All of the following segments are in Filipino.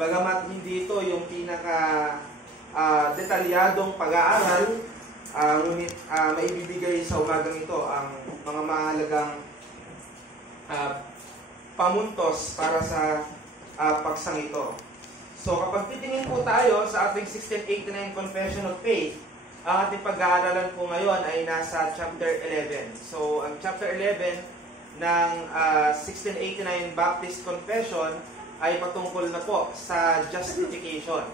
Bagamat hindi ito yung pinaka detalyadong pag-aaral, ngunit maibibigay sa umagang ito ang mga mahalagang pamuntos para sa paksang ito. So kapag titingin po tayo sa ating 1689 Confession of Faith, ang ating pag-aaralan po ngayon ay nasa chapter 11. So ang chapter 11 ng 1689 Baptist Confession ay patungkol na po sa justification.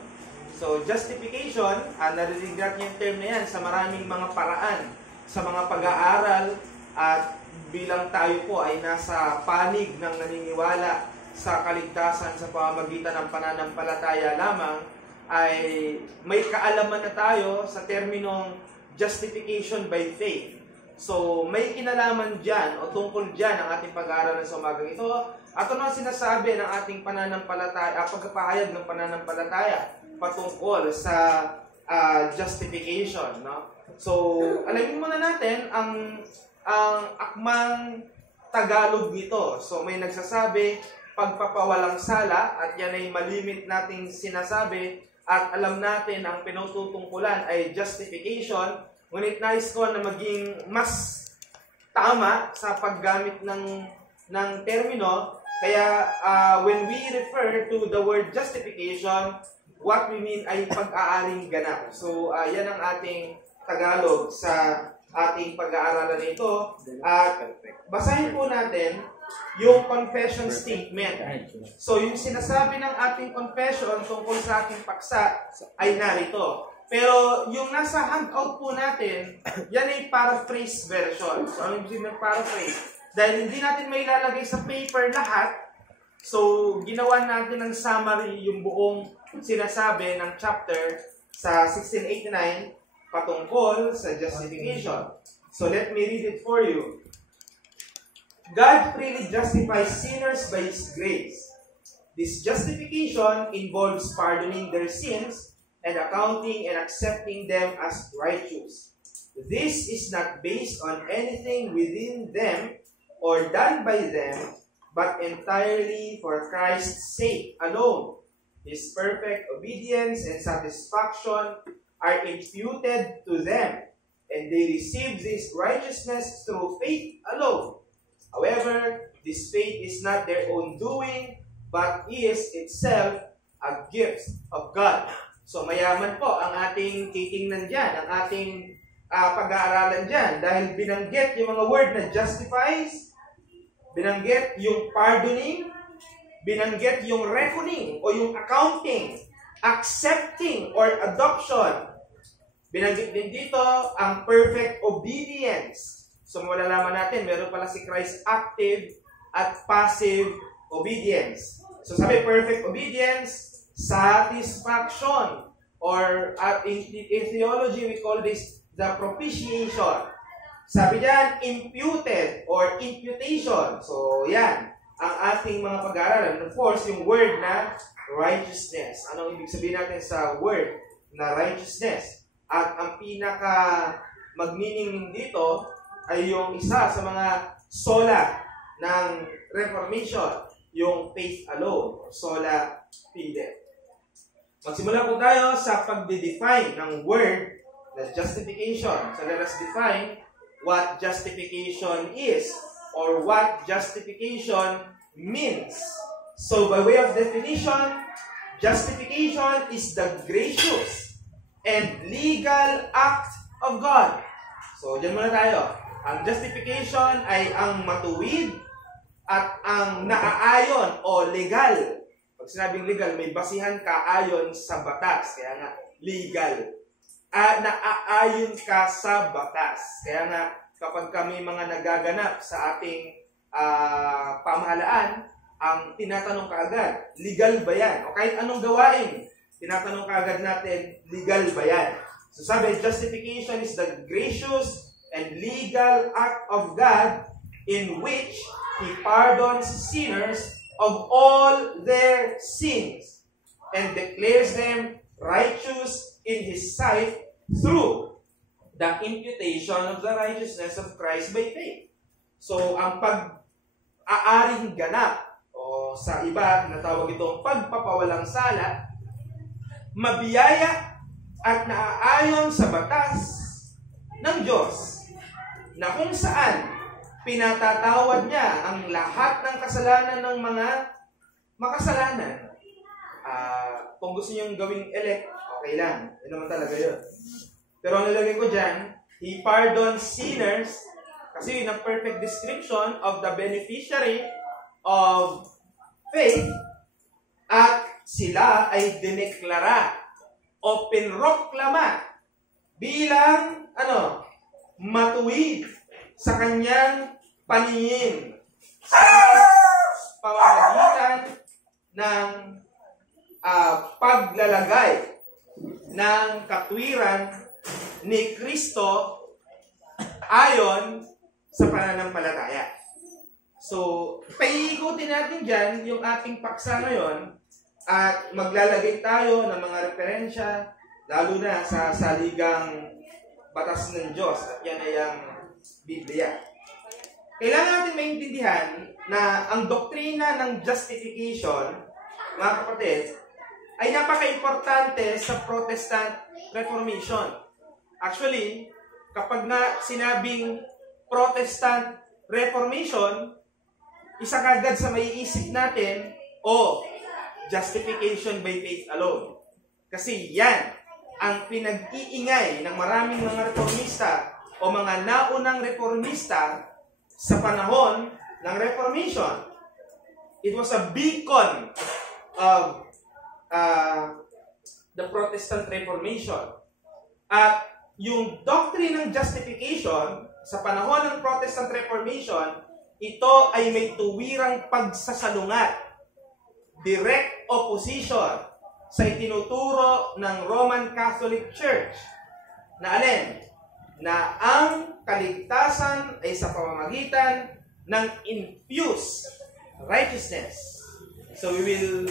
So justification, narinig natin yung term na yan sa maraming mga paraan, sa mga pag-aaral, at bilang tayo po ay nasa panig ng naniniwala sa kaligtasan sa pamamagitan ng pananampalataya lamang, ay may kaalaman na tayo sa terminong justification by faith. So may kinalaman dyan o tungkol dyan ang ating pag-aaral sa umagang ito. At ano ang sinasabi ng ating pananampalataya, pagpapahayag ng pananampalataya patungkol sa justification, no? So alamin muna natin ang akmang Tagalog nito. So may nagsasabi pagpapawalang sala, at yan ay malimit nating sinasabi, at alam natin ang pinututungkulan ay justification. Ngunit nais ko na maging mas tama sa paggamit ng termino. Kaya when we refer to the word justification, what we mean ay pag-aaring ganap. So yan ang ating Tagalog sa ating pag-aaralan nito. At basahin po natin yung confession statement. So yung sinasabi ng ating confession tungkol sa ating paksa ay narito. Pero yung nasa handout po natin, yan ay paraphrase version. So ano yung ibig ng paraphrase? Dahil hindi natin may lalagay sa paper lahat, so ginawa natin ng summary yung buong sinasabi ng chapter sa 1689 patungkol sa justification. So let me read it for you. God freely justifies sinners by His grace. This justification involves pardoning their sins and accounting and accepting them as righteous. This is not based on anything within them or done by them, but entirely for Christ's sake alone. His perfect obedience and satisfaction are imputed to them, and they receive this righteousness through faith alone. However, this faith is not their own doing, but is itself a gift of God. So mayaman po ang ating titingnan dyan, ang ating pag-aaralan dyan, dahil binanggit yung mga word na justifies, binanggit yung pardoning, binanggit yung reckoning o yung accounting, accepting or adoption. Binanggit din dito ang perfect obedience. So malalaman natin, meron pala si Christ active at passive obedience. So sabi, perfect obedience, satisfaction, or in theology we call this the propitiation. Sabi diyan, imputed or imputation. So yan ang ating mga pag-aaralan. Of course, yung word na righteousness. Anong ibig sabihin natin sa word na righteousness? At ang pinaka mag-meaning dito ay yung isa sa mga sola ng Reformation, yung faith alone, sola fide. Magsimula po tayo sa pagde-define ng word na justification. So let us define what justification is or what justification means. So by way of definition, justification is the gracious and legal act of God. So dyan muna tayo. Ang justification ay ang matuwid at ang naaayon o legal. Pag sinabing legal, may basihan ka ayon sa batas. Kaya nga, legal. Naaayon ka sa batas. Kaya nga, kapag kami mga nagaganap sa ating pamahalaan, ang tinatanong kaagad, legal ba yan? O kahit anong gawain, tinatanong kaagad natin, legal ba yan? So sabi, justification is the gracious and legal act of God in which He pardons sinners of all their sins and declares them righteous in His sight through the imputation of the righteousness of Christ by faith. So, ang pag-aaring ganap o sa iba, natawag itong pagpapawalang sala, mabiyaya at naaayon sa batas ng Diyos na kung saan pinatatawad niya ang lahat ng kasalanan ng mga makasalanan. Kung gusto niyong gawing elect, okay lang. Yun naman talaga yun. Pero ang nilagay ko dyan, He pardons sinners kasi yun ang perfect description of the beneficiary of faith at sila ay dineklara o pinroklama bilang matuwid sa kanyang paningin sa pamamagitan ng paglalagay ng katwiran ni Kristo ayon sa pananampalataya. So, paikutin natin dyan yung ating paksa ngayon at maglalagay tayo ng mga referensya lalo na sa saligang batas ng Diyos at yan ay ang Biblia. Kailangan natin maintindihan na ang doktrina ng justification, mga kapatid, ay napaka-importante sa Protestant Reformation. Actually, kapag nga sinabing Protestant Reformation, isa kagad sa maiisip natin, justification by faith alone. Kasi yan ang pinag-iingay ng maraming mga reformista o mga naunang reformista sa panahon ng Reformation. It was a beacon of the Protestant Reformation. At yung doctrine ng justification sa panahon ng Protestant Reformation, ito ay may tuwirang pagsasalungat, direct opposition sa itinuturo ng Roman Catholic Church na alin? Na ang kaligtasan ay sa pamamagitan ng infused righteousness. So we will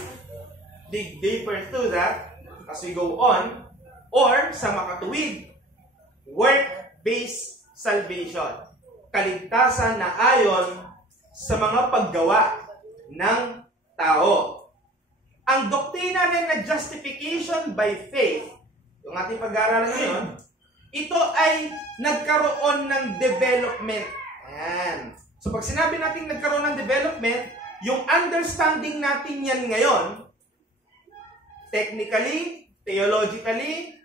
dig deeper to that as we go on, or sa makatuwid, work-based salvation. Kaligtasan na ayon sa mga paggawa ng tao. Ang doktrina rin na justification by faith, yung ating pag-aaralan ngayon, ito ay nagkaroon ng development. Ayan. So pag sinabi natin nagkaroon ng development, yung understanding natin yan ngayon, technically, theologically,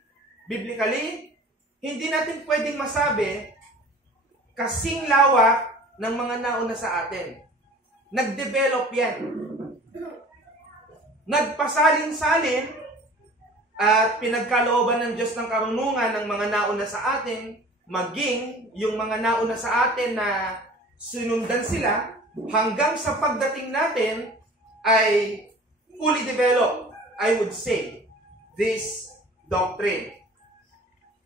biblically, hindi natin pwedeng masabi kasing lawak ng mga nauna sa atin. Nag-develop yan. Nagpasalin-salin at pinagkalooban ng Diyos ng karunungan ng mga nauna sa atin, maging yung mga nauna sa atin na sinundan sila, hanggang sa pagdating natin ay fully developed, I would say, this doctrine.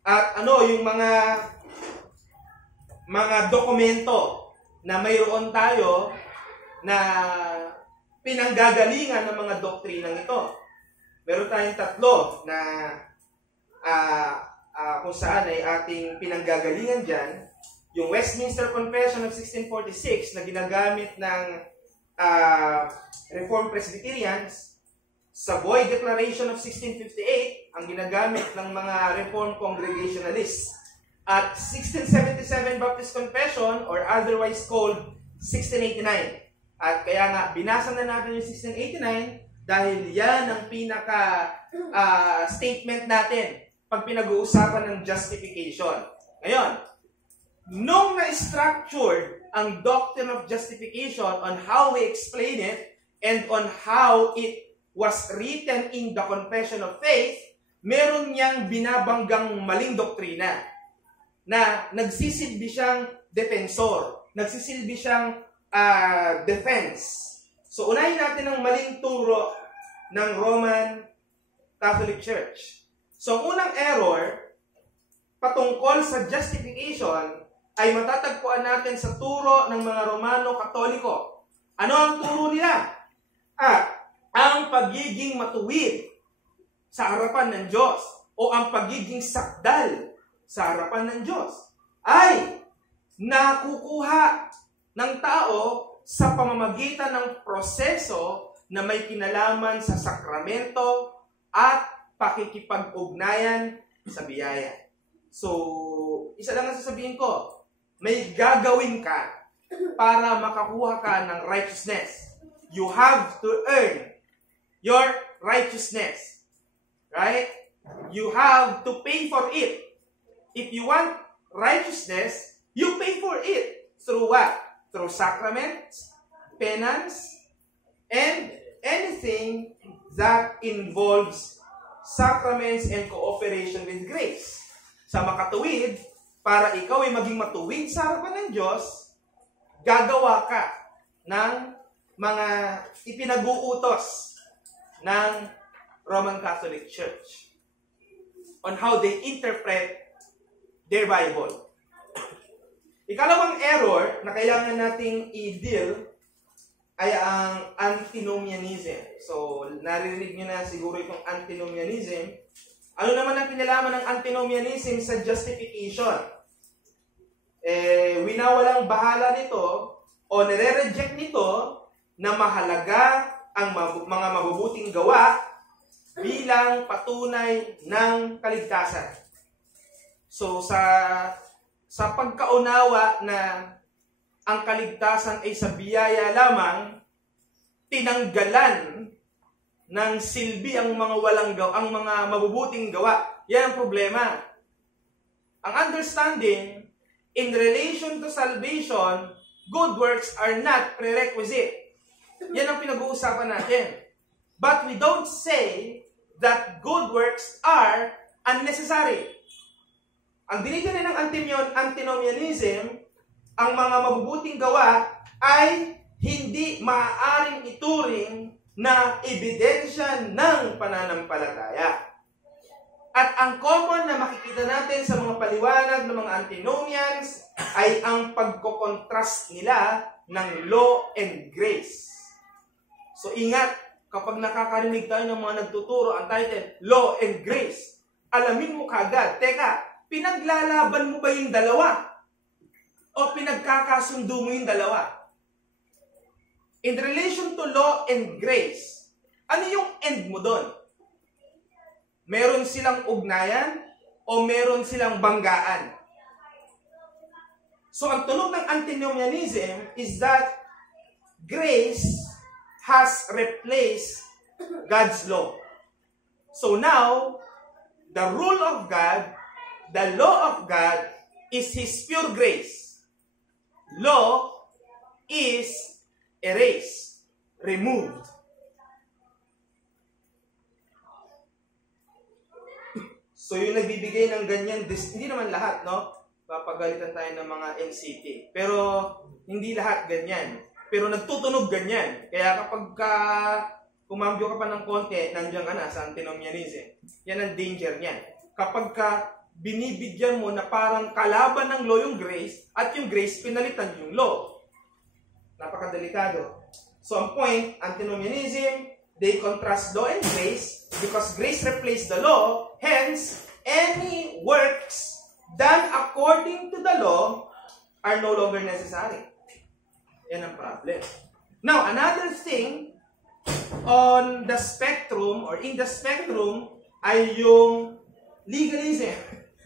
At yung mga dokumento na mayroon tayo na pinanggagalingan ng mga doktrinang ito. Meron tayong tatlo na kung saan ay ating pinanggagalingan dyan. Yung Westminster Confession of 1646 na ginagamit ng Reformed Presbyterians, Savoy Declaration of 1658 ang ginagamit ng mga Reformed Congregationalists, at 1677 Baptist Confession or otherwise called 1689. At kaya nga, binasa na natin yung 1689 dahil yan ang pinaka-statement natin pag pinag-uusapan ng justification. Ngayon, nung na-structured ang doctrine of justification on how we explain it and on how it was written in the Confession of Faith, meron niyang binabanggang maling doktrina na nagsisilbi siyang defensor, nagsisilbi siyang defense. So, unahin natin ang maling turo ng Roman Catholic Church. So, ang unang error patungkol sa justification ay matatagpuan natin sa turo ng mga Romano Katoliko. Ano ang turo nila? Ang pagiging matuwid sa harapan ng Diyos o ang pagiging sakdal sa harapan ng Diyos ay nakukuha ng tao sa pamamagitan ng proseso na may kinalaman sa sakramento at pakikipag-ugnayan sa biyaya. So, isa lang ang sasabihin ko, may gagawin ka para makakuha ka ng righteousness. You have to earn your righteousness. Right? You have to pay for it. If you want righteousness, you pay for it. Through what? Through sacraments, penance, and anything that involves sacraments and cooperation with grace. Sa makatuwid, para ikaw ay maging matuwid sa harapan ng Diyos, gagawa ka ng mga ipinag-uutos ng Roman Catholic Church on how they interpret their Bible. Ikalawang error na kailangan nating i-deal ay ang antinomianism. So, naririnig nyo na siguro itong antinomianism. Ano naman ang kinalaman ng antinomianism sa justification? Winawalang bahala nito o nire-reject nito na mahalaga ang mga mabubuting gawa bilang patunay ng kaligtasan. So, sa pagkaunawa na ang kaligtasan ay sa biyaya lamang, tinanggalan ng silbi ang mga ang mga mabubuting gawa. Yan ang problema. Ang understanding, in relation to salvation, good works are not prerequisite. Yan ang pinag-uusapan natin. But we don't say that good works are unnecessary. Ang dinidala ng antinomianism, ang mga mabubuting gawa ay hindi maaaring ituring na ebidensya ng pananampalataya. At ang common na makikita natin sa mga paliwanag ng mga antinomians ay ang pagkokontrast nila ng law and grace. So ingat, kapag nakakarinig tayo ng mga nagtuturo ang title, Law and Grace, alamin mo kagad, teka, pinaglalaban mo ba yung dalawa? O pinagkakasundo mo yung dalawa? In relation to law and grace, ano yung end mo doon? Meron silang ugnayan o meron silang banggaan? So ang tunog ng antinomianism is that grace has replaced God's law. So now, the rule of God, the law of God is His pure grace. Law is erased, removed. So yung nagbibigay ng ganyan, hindi naman lahat, no? Papagalitan tayo ng mga MCT. Pero hindi lahat ganyan. Pero nagtutunog ganyan. Kaya kapag kumambyo ka pa ng konti, nandiyan ka na sa antinomianism. Yan ang danger niyan. Kapag binibigyan mo na parang kalaban ng law yung grace, at yung grace pinalitan yung law. Napakadelikado. So ang point, antinomianism, they contrast law and grace because grace replaced the law. Hence, any works done according to the law are no longer necessary. Yan ang problem. Now, another thing on the spectrum or in the spectrum ay yung legalism.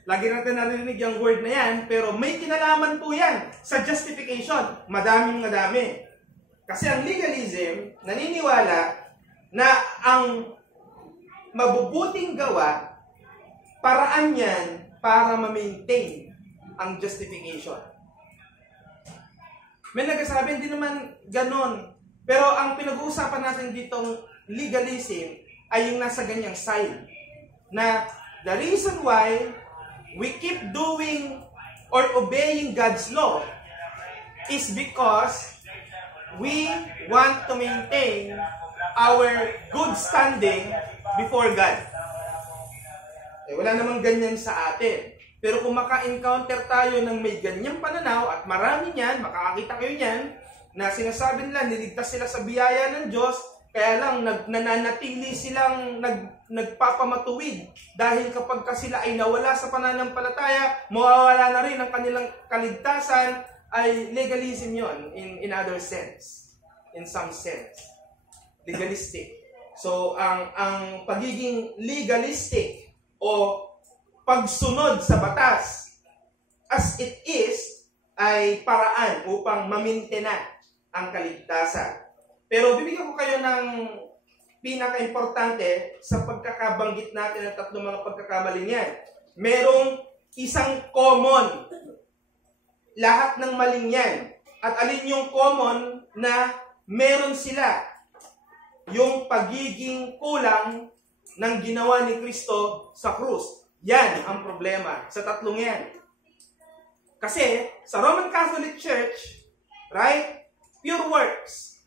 Lagi natin narinig yung word na yan, pero may kinalaman po yan sa justification. Madami. Kasi ang legalism, naniniwala na ang mabubuting gawa, paraan yan para ma-maintain ang justification. May nagsasabi, hindi naman ganon. Pero ang pinag-uusapan natin ditong legalism ay yung nasa ganyang side. Na the reason why we keep doing or obeying God's law is because we want to maintain our good standing before God. Wala namang ganyan sa atin. Pero kung maka-encounter tayo ng may ganyang pananaw, at marami niyan, makakakita kayo niyan, na sinasabi nila, niligtas sila sa biyaya ng Diyos, kaya lang nananatili silang nagpapamatuwid. Dahil kapag sila ay nawala sa pananampalataya, mawawala na rin ang kanilang kaligtasan, ay legalism yon in other sense. In some sense. Legalistic. So, ang pagiging legalistic o pagsunod sa batas as it is ay paraan upang mamintena ang kaligtasan. Pero bibigyan ko kayo ng pinaka-importante sa pagkakabanggit natin ng tatlong mga pagkakamaling yan. Merong isang common. Lahat ng maling yan. At alin yung common na meron sila? Yung pagiging kulang ng ginawa ni Kristo sa krus. Yan ang problema sa tatlong yan. Kasi sa Roman Catholic Church, right? Pure works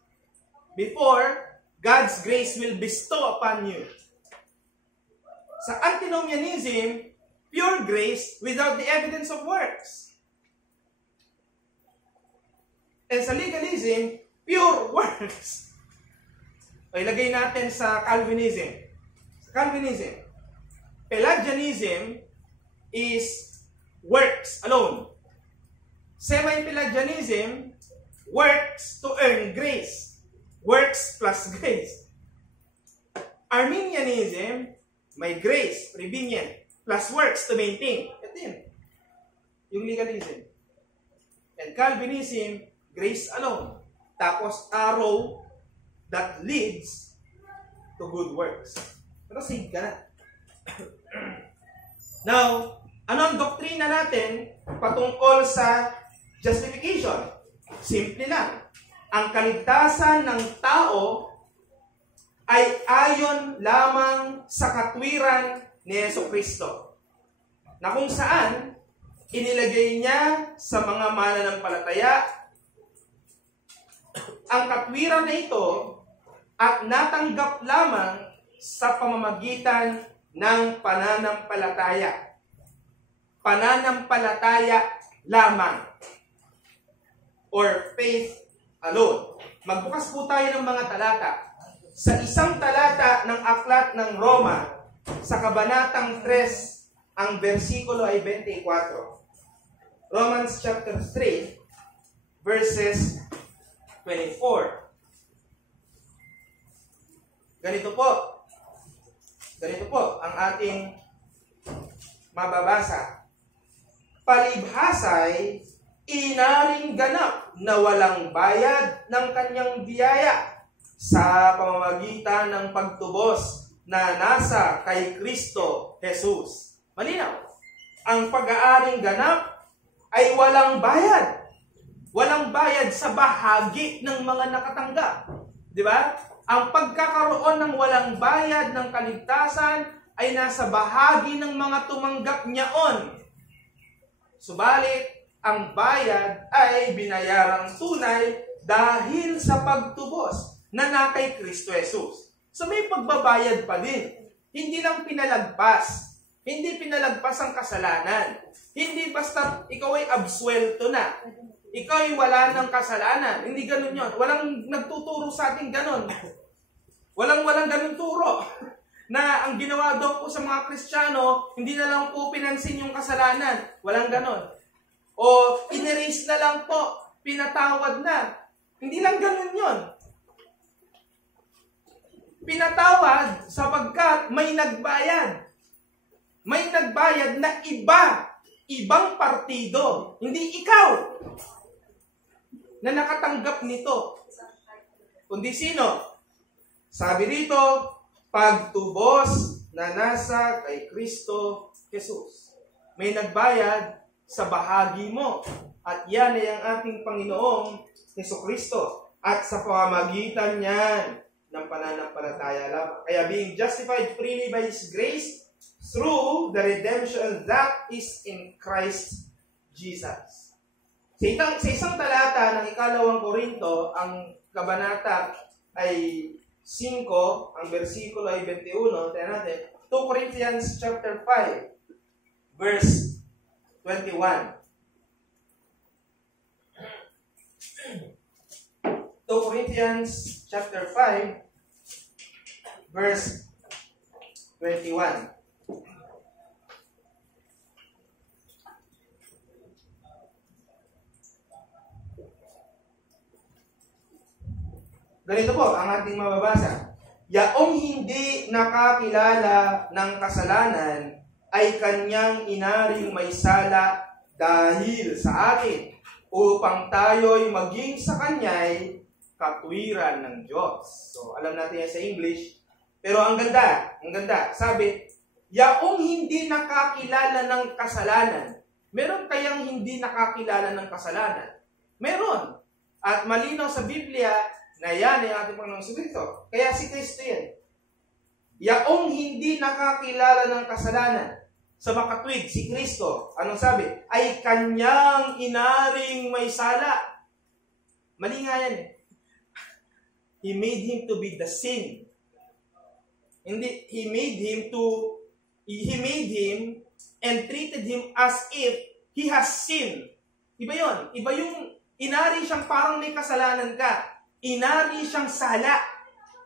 before God's grace will bestow upon you. Sa antinomianism, pure grace without the evidence of works. And sa legalism, pure works. O ilagay natin sa Calvinism. Sa Calvinism, Pelagianism is works alone. Semi-Pelagianism, works to earn grace. Works plus grace. Arminianism, may grace, prevenient, plus works to maintain. Ito yun. Yung legalism. And Calvinism, grace alone. Tapos arrow that leads to good works. Pero save ka na. Now, ano ang doktrina natin patungkol sa justification? Simple lang. Ang kaligtasan ng tao ay ayon lamang sa katwiran ni Jesucristo, na kung saan inilagay niya sa mga mananampalataya ang katwiran na ito at natanggap lamang sa pamamagitan ng pananampalataya. Pananampalataya lamang. Or faith alone. Magbukas po tayo ng mga talata. Sa isang talata ng aklat ng Roma, sa kabanatang 3, ang versikulo ay 24. Romans chapter 3, verses 24. Ganito po ang ating mababasa. Palibhasay, inaring ganap na walang bayad ng kanyang biyaya sa pamamagitan ng pagtubos na nasa kay Kristo Jesus. Malinaw. Ang pag-aaring ganap ay walang bayad. Walang bayad sa bahagi ng mga nakatanggap. Di ba? Ang pagkakaroon ng walang bayad ng kaligtasan ay nasa bahagi ng mga tumanggap niyaon. Subalit, ang bayad ay binayarang tunay dahil sa pagtubos na nakay Kristo Jesus. So may pagbabayad pa din. Hindi lang pinalagpas. Hindi pinalagpas ang kasalanan. Hindi basta ikaw ay absuelto na. Ikaw ay wala ng kasalanan. Hindi ganun yun. Walang nagtuturo sa ating ganun. Walang ganun turo. Na ang ginawa daw po sa mga Kristiyano, hindi na lang po pinansin yung kasalanan. Walang ganun. O inerase na lang po, pinatawad na. Hindi lang ganun yun. Pinatawad sapagkat may nagbayad. May nagbayad na ibang partido. Hindi ikaw na nakatanggap nito. Kundi sino? Sabi rito, pagtubos na nasa kay Kristo Jesus. May nagbayad sa bahagi mo. At yan ay ang ating Panginoong Jesucristo. At sa pamamagitan niyan ng pananampalataya lamang. Kaya being justified freely by His grace through the redemption that is in Christ Jesus. Sa isang talata ng 2 Korinto, ang kabanata ay 5, ang versikulo ay 21. Tignan natin. 2 Corinthians chapter 5, verse 21. 2 Corinthians chapter 5, verse 21. Ganito po ang ating mababasa. Yaong hindi nakakilala ng kasalanan ay kanyang inaring may sala dahil sa atin, upang tayo'y maging sa kanya'y katwiran ng Diyos. So, alam natin yan sa English. Pero ang ganda. Sabi, yaong hindi nakakilala ng kasalanan. Meron kayang hindi nakakilala ng kasalanan? Meron. At malinaw sa Biblia na yan ay ating Panginoong Jesucristo. Kaya si Kristo yan. Yaong hindi nakakilala ng kasalanan, sa makatwid, si Kristo, anong sabi? Ay kanyang inaring may sala. Mali nga yan eh. He made him to be the sin. Hindi, he made him and treated him as if he has sinned. Iba yon. Iba yung inari siyang parang may kasalanan ka. Inari siyang sala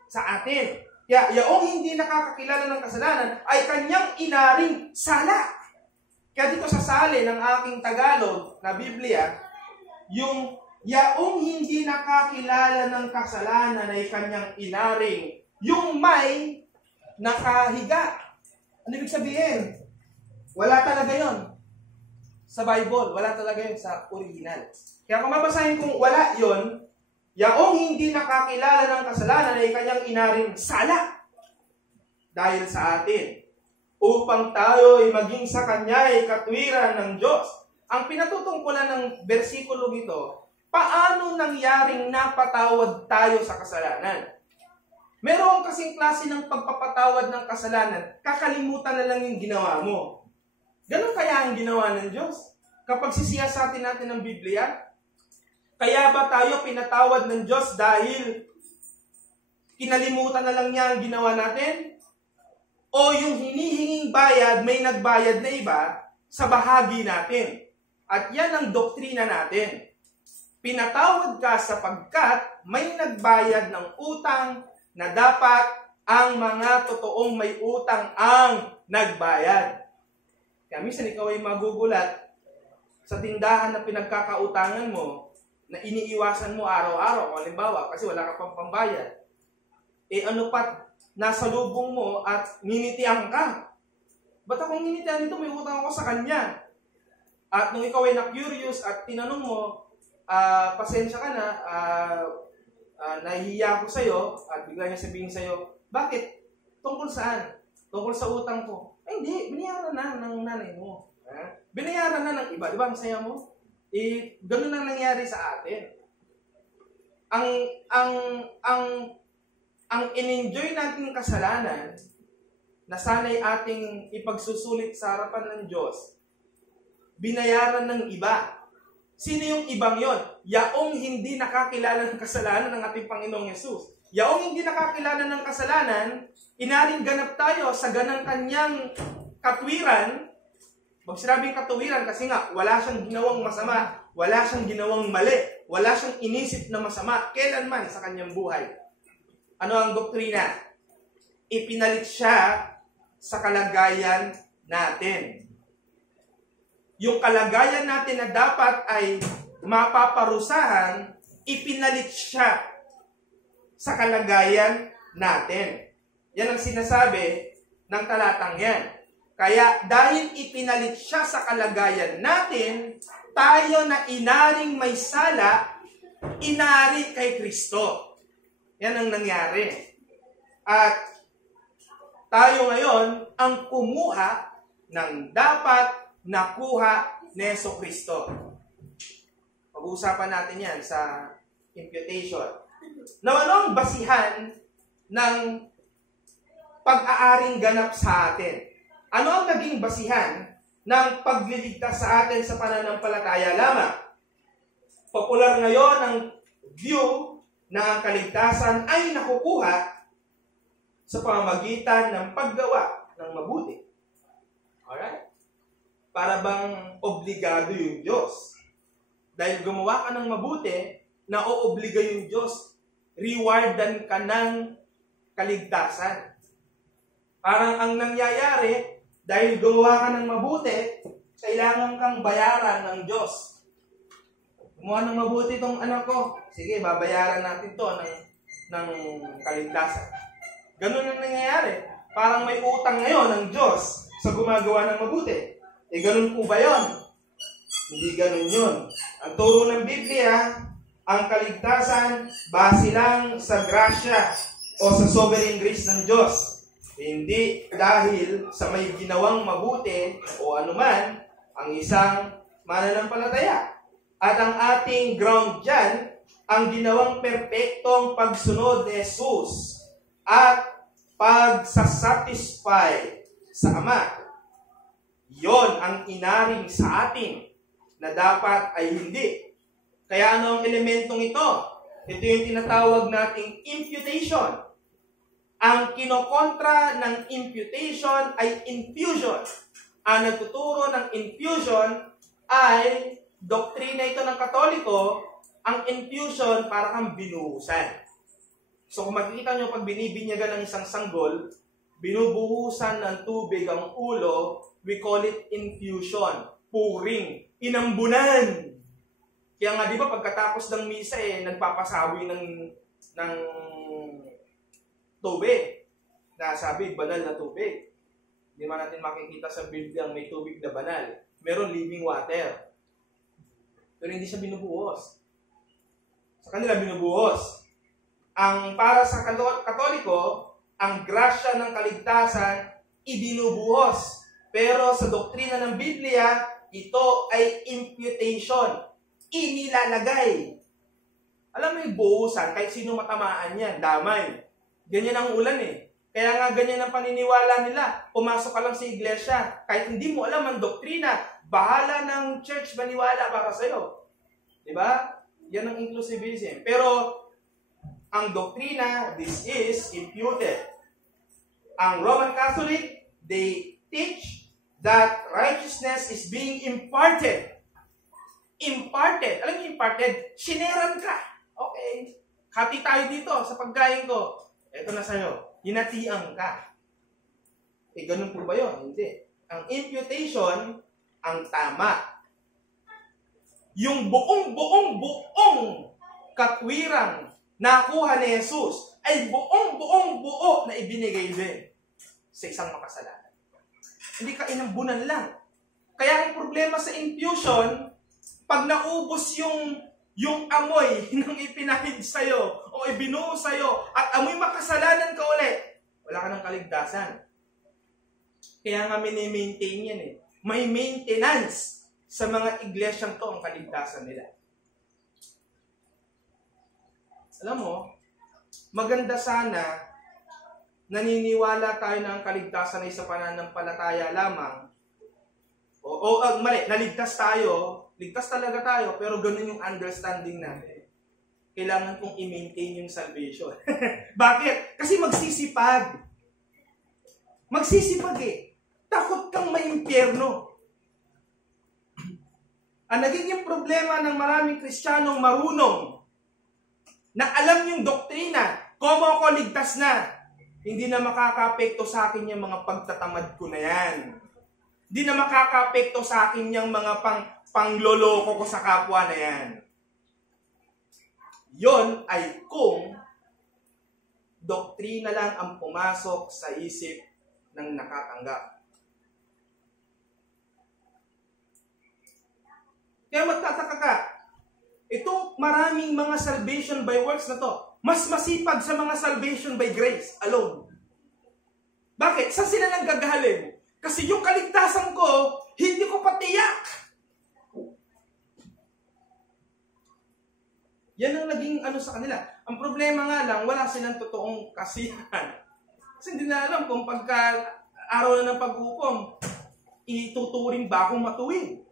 sa atin. Kaya yaong hindi nakakakilala ng kasalanan ay kanyang inaring sala. Kaya dito sa sali ng aking Tagalog na Biblia, yung yaong hindi nakakilala ng kasalanan ay kanyang inaring, yung may nakahiga. Ano ibig sabihin? Wala talaga yon sa Bible. Wala talaga yon sa original. Kaya kung mabasahin kung wala yon, yaong hindi nakakilala ng kasalanan ay kanyang inaring sala dahil sa atin, upang tayo ay maging sa kanya ay katwiran ng Diyos. Ang pinatutungkulan ng bersikulo ito, paano nangyaring napatawad tayo sa kasalanan? Meron kasing klase ng pagpapatawad ng kasalanan, kakalimutan na lang yung ginawa mo. Ganun kaya ang ginawa ng Diyos? Kapag sisiyasatin natin ng Biblia, kaya ba tayo pinatawad ng Diyos dahil kinalimutan na lang niya ang ginawa natin? O yung hinihinging bayad, may nagbayad na iba sa bahagi natin? At yan ang doktrina natin. Pinatawad ka sapagkat may nagbayad ng utang na dapat ang mga totoong may utang ang nagbayad. Kaya minsan ikaw ay magugulat sa tindahan na pinagkakautangan mo, na iniiwasan mo araw-araw, kung halimbawa, kasi wala ka pang pambayad. Ano pat, nasa lubong mo at ninitiang ka. Ba't akong ninitiang dito? May utang ako sa kanya. At nung ikaw ay na-curious at tinanong mo, pasensya ka na, nahihiya ako sa'yo, at bigla niya sabihin sa'yo, bakit? Tungkol saan? Tungkol sa utang ko. Ay, hindi, binayaran na ng nanay mo. Binayaran na ng iba. Di ba ang saya mo? Ganun ang nangyari sa atin. Ang in-enjoy nating kasalanan na sana'y ating ipagsusulit sa harapan ng Diyos, binayaran ng iba. Sino yung ibang yon? Yaong hindi nakakilala ng kasalanan ng ating Panginoong Yesus. Yaong hindi nakakilala ng kasalanan, inaring ganap tayo sa ganang kanyang katwiran. Pag sinabing katuwiran, kasi nga, wala siyang ginawang masama, wala siyang ginawang mali, wala siyang inisip na masama, kailanman sa kanyang buhay. Ano ang doktrina? Ipinalit siya sa kalagayan natin. Yung kalagayan natin na dapat ay mapaparusahan, ipinalit siya sa kalagayan natin. Yan ang sinasabi ng talatang yan. Kaya dahil ipinalit siya sa kalagayan natin, tayo na inaring may sala, inari kay Kristo. Yan ang nangyari. At tayo ngayon ang kumuha ng dapat nakuha ni Jesucristo. Pag-uusapan natin yan sa imputation. Na anong basihan ng pag-aaring ganap sa atin? Ano ang naging basihan ng pagliligtas sa atin sa pananampalataya lamang? Popular ngayon ang view na ang kaligtasan ay nakukuha sa pamamagitan ng paggawa ng mabuti. Alright? Para bang obligado yung Diyos. Dahil gumawa ka ng mabuti, naoobliga yung Diyos. Rewardan ka ng kaligtasan. Parang ang nangyayari, dahil gumawa ka ng mabuti, kailangan kang bayaran ng Diyos. Gumawa ng mabuti itong anak ko. Sige, babayaran natin to ng ng kaligtasan. Ganun ang nangyayari. Parang may utang ngayon ng Diyos sa gumagawa ng mabuti. Ganun po ba yun? Hindi ganun yun. Ang turo ng Biblia, ang kaligtasan base lang sa grasya o sa sovereign grace ng Diyos. Hindi dahil sa may ginawang mabuti o anuman ang isang mananampalataya. At ang ating ground dyan, ang ginawang perpektong pagsunod ni Jesus at pagsasatisfy sa Ama. Yon ang inaring sa atin na dapat ay hindi. Kaya ano ang elementong ito? Ito yung tinatawag nating imputation. Ang kinokontra ng imputation ay infusion. Ang nagtuturo ng infusion ay doktrina ito ng Katoliko. Ang infusion para kang binuhusan. So kung makikita nyo pag binibinyagan ng isang sanggol, binubuhusan ng tubig ang ulo, we call it infusion. Pouring. Inambunan. Kaya nga di ba pagkatapos ng misa nagpapasawi ng tubig. Na sabi, banal na tubig. Hindi man natin makikita sa Biblia ang may tubig na banal. Meron living water. Pero hindi siya binubuhos. Sa kanila binubuhos. Ang para sa Katoliko, ang grasya ng kaligtasan ibinubuhos. Pero sa doktrina ng Biblia, ito ay imputation. Inilalagay. Alam mo yung buhusan, kahit sino matamaan yan, damay. Ganyan ang ulan Kaya nga ganyan ang paniniwala nila. Pumasok ka lang sa iglesia, kahit hindi mo alam ang doktrina, bahala ng church maniwala para sa'yo. Diba? Yan ang inclusivism. Pero, ang doktrina, this is imputed. Ang Roman Catholic, they teach that righteousness is being imparted. Imparted. Alam niyo imparted? Sineran ka. Okay. Hati tayo dito sa pagkain ko. Ito na sa'yo. Hinatian ka. Ganun po ba yun? Hindi. Ang imputation, ang tama. Yung buong katwirang nakuha ni Jesus ay buo na ibinigay din sa isang makasalanan. Hindi ka inambunan lang. Kaya ang problema sa infusion, pag naubos yung amoy ng ipinahid sa'yo o ibinuo sa'yo at amoy makasalanan ka ulit, wala ka ng kaligtasan. Kaya nga mini-maintain yan May maintenance sa mga iglesyang to ang kaligtasan nila. Alam mo, maganda sana naniniwala tayo na ang kaligtasan ay sa pananampalataya lamang. Mali, naligtas tayo, ligtas talaga tayo, pero ganun yung understanding natin. Kailangan kong i-maintain yung salvation. Bakit? Kasi magsisipag. Magsisipag Takot kang maimpyerno. Ang nagiging problema ng maraming Kristiyanong marunong na alam yung doktrina, kung ako ligtas na, hindi na makaka-apekto sa akin yung mga pagtatamad ko na yan. Hindi na makaka-apekto sa akin yung mga pangloloko ko sa kapwa na yan. Yon ay kung doktrina lang ang pumasok sa isip ng nakatanggap. Kaya magtataka ka, itong maraming mga salvation by works na to, mas masipag sa mga salvation by grace alone. Bakit? Saan sila nang gagaling? Kasi yung kaligtasan ko, hindi ko patiyak. Yan ang naging sa kanila. Ang problema nga lang, wala silang totoong kasiyahan. Kasi hindi na alam kung pagka araw na ng paghukom, ituturing ba akong matuwid?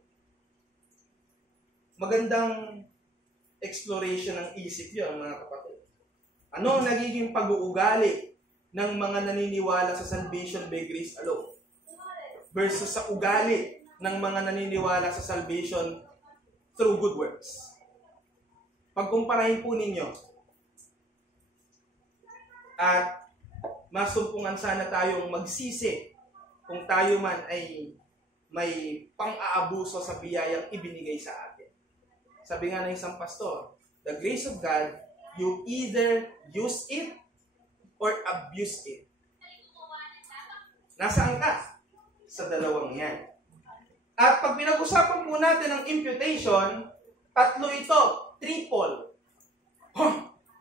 Magandang exploration ng isip yun, mga kapatid. Ano ang nagiging pag-uugali ng mga naniniwala sa salvation by grace alone versus sa ugali ng mga naniniwala sa salvation through good works? Pagkumparahin po ninyo at masumpungan sana tayong magsisi kung tayo man ay may pang-aabuso sa biyayang ibinigay sa atin. Sabi nga ng isang pastor, the grace of God you either use it or abuse it. Nasaan ka? Sa dalawang yan. At pag pinag-usapan po natin ang imputation, tatlo ito, triple.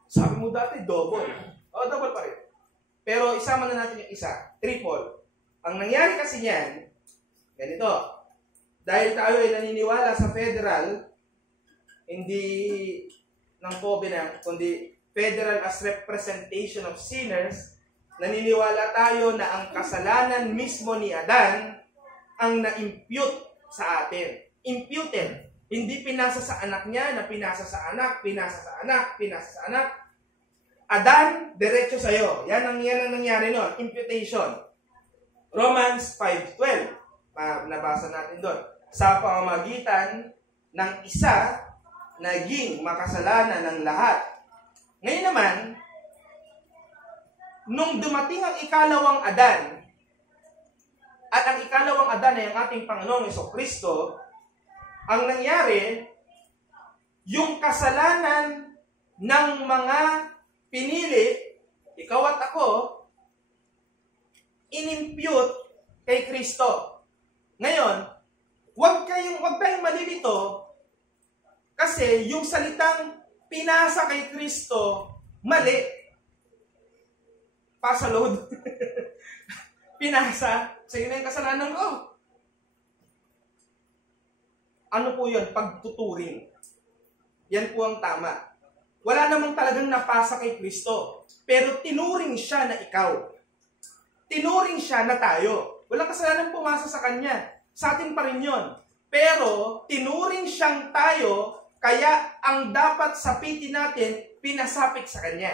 Sabi mo dati, double. Double pa rin. Pero isama na natin yung isa, triple. Ang nangyari kasi niyan, ganito. Dahil tayo ay naniniwala sa federal, hindi ng covenant, kundi federal as representation of sinners, naniniwala tayo na ang kasalanan mismo ni Adan ang na-impute sa atin. Imputed. Hindi pinasa sa anak niya, na pinasa sa anak, pinasa sa anak, pinasa sa anak. Adan, diretso sa'yo. Yan ang nangyari nun. Imputation. Romans 5:12. Nabasa natin doon. Sa pamamagitan ng isa, naging makasalanan ng lahat. Ngayon naman, nung dumating ang ikalawang Adan, at ang ikalawang Adan ay ang ating Panginoong Jesucristo, ang nangyari, yung kasalanan ng mga pinili, ikaw at ako, inimpute kay Kristo. Ngayon, huwag tayong malilito kasi yung salitang pinasa kay Kristo, mali. Pasalod. Pinasa, sa'yo na yung kasalanan ko. Ano po yun? Pagtuturing. Yan po ang tama. Wala namang talagang napasa kay Kristo. Pero tinuring siya na ikaw. Tinuring siya na tayo. Walang kasalanan pumasa sa Kanya. Sa atin pa rin yun. Pero tinuring siyang tayo, kaya ang dapat sapitin natin, pinasapit sa Kanya.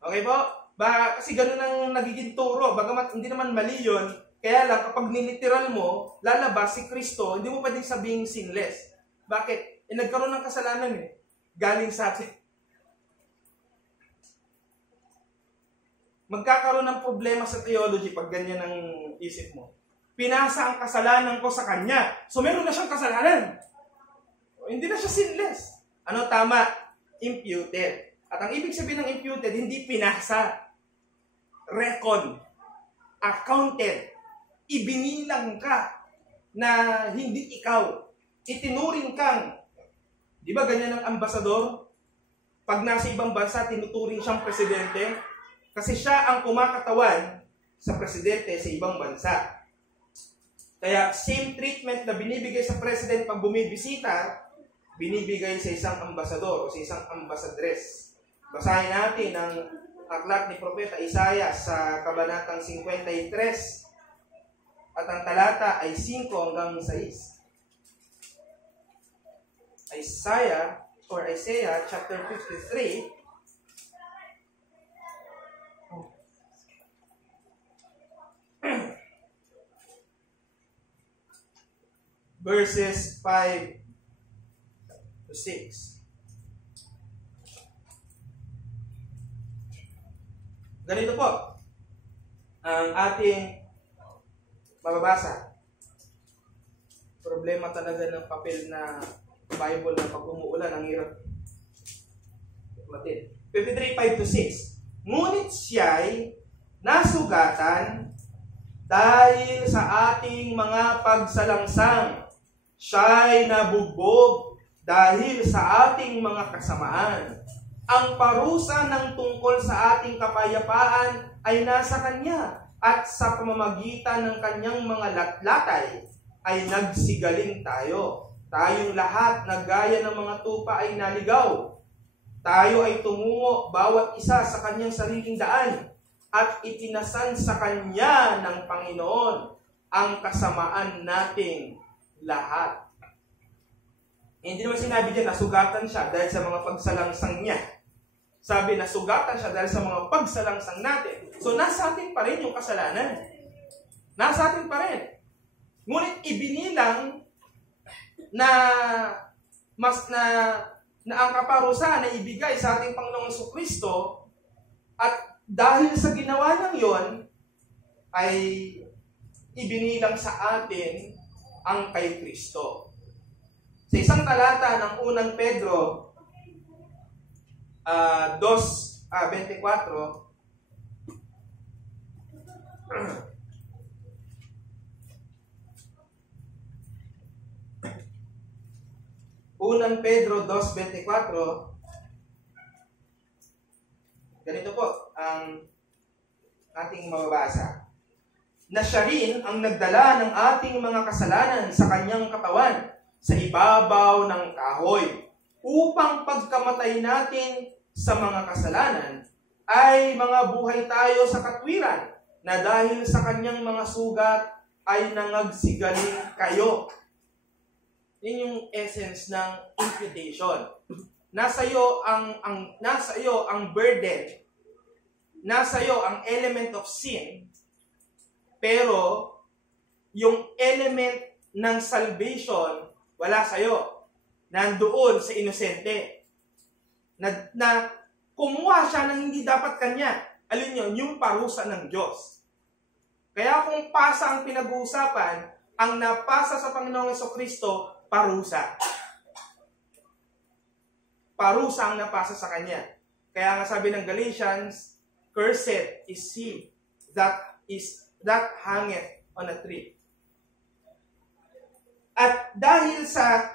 Okay po? Kasi ganun ang nagiging turo. Bagamat hindi naman mali yun, kaya lang kapag niliteral mo, lalabas si Kristo, hindi mo pwedeng sabihing sinless. Bakit? Nagkaroon ng kasalanan galing sa atin. Magkakaroon ng problema sa theology pag ganyan ang isip mo. Pinasa ang kasalanan ko sa Kanya. So meron na siyang kasalanan. Hindi na siya sinless. Ano tama? Imputed. At ang ibig sabihin ng imputed, hindi pinasa. Recon. Accounted. Ibinilang ka na hindi ikaw. Itinuring kang. Di ba ganyan ang ambasador? Pag nasa ibang bansa, tinuturing siyang presidente. Kasi siya ang kumakatawan sa presidente sa ibang bansa. Kaya same treatment na binibigay sa president pag bumibisita, binibigay sa isang ambasador o sa isang ambasadres. Basahin natin ang aklat ni Propeta Isaiah sa kabanatang 53 at ang talata ay 5 hanggang 6. Isaiah chapter 53 verses 5 to 6. Ganito po ang ating mababasa. Problema talaga ng papel na Bible na pag umuulan, ang hirap. 53:5 to 6. Ngunit siya'y nasugatan dahil sa ating mga pagsalangsang. Siya'y nabugbog dahil sa ating mga kasamaan. Ang parusa ng tungkol sa ating kapayapaan ay nasa Kanya, at sa pamamagitan ng Kanyang mga latlatay ay nagsigaling tayo. Tayong lahat na gaya ng mga tupa ay naligaw. Tayo ay tumungo bawat isa sa kanyang sariling daan, at itinasan sa Kanya ng Panginoon ang kasamaan nating lahat. Hindi naman sinabi dyan, nasugatan siya dahil sa mga pagsalangsang niya. Sabi, nasugatan siya dahil sa mga pagsalangsang natin. So, nasa atin pa rin yung kasalanan. Nasa atin pa rin. Ngunit ibinilang na ang kaparusahan na ibigay sa ating Panginoong Jesucristo, at dahil sa ginawa ng yon, ay ibinilang sa atin ang kay Kristo. Sa isang talata ng unang Pedro, 2:24. Unang Pedro 2:24. Ganito po ang ating mababasa. Na siya rin ang nagdala ng ating mga kasalanan sa kanyang katawan sa ibabaw ng kahoy, upang pagkamatay natin sa mga kasalanan ay mga buhay tayo sa katwiran, na dahil sa kanyang mga sugat ay nangagsigaling kayo. Yun yung essence ng imputation. Nasa iyo ang burden, nasa iyo ang element of sin, pero yung element ng salvation wala sa iyo. Nandoon sa inosente. Na kumuha siya ng hindi dapat kanya. Alin yun? Yung parusa ng Diyos. Kaya kung pasa ang pinag-uusapan, ang napasa sa Panginoong Jesucristo, parusa. Parusa ang napasa sa Kanya. Kaya nga sabi ng Galatians, cursed is he that hangeth on a tree. At dahil sa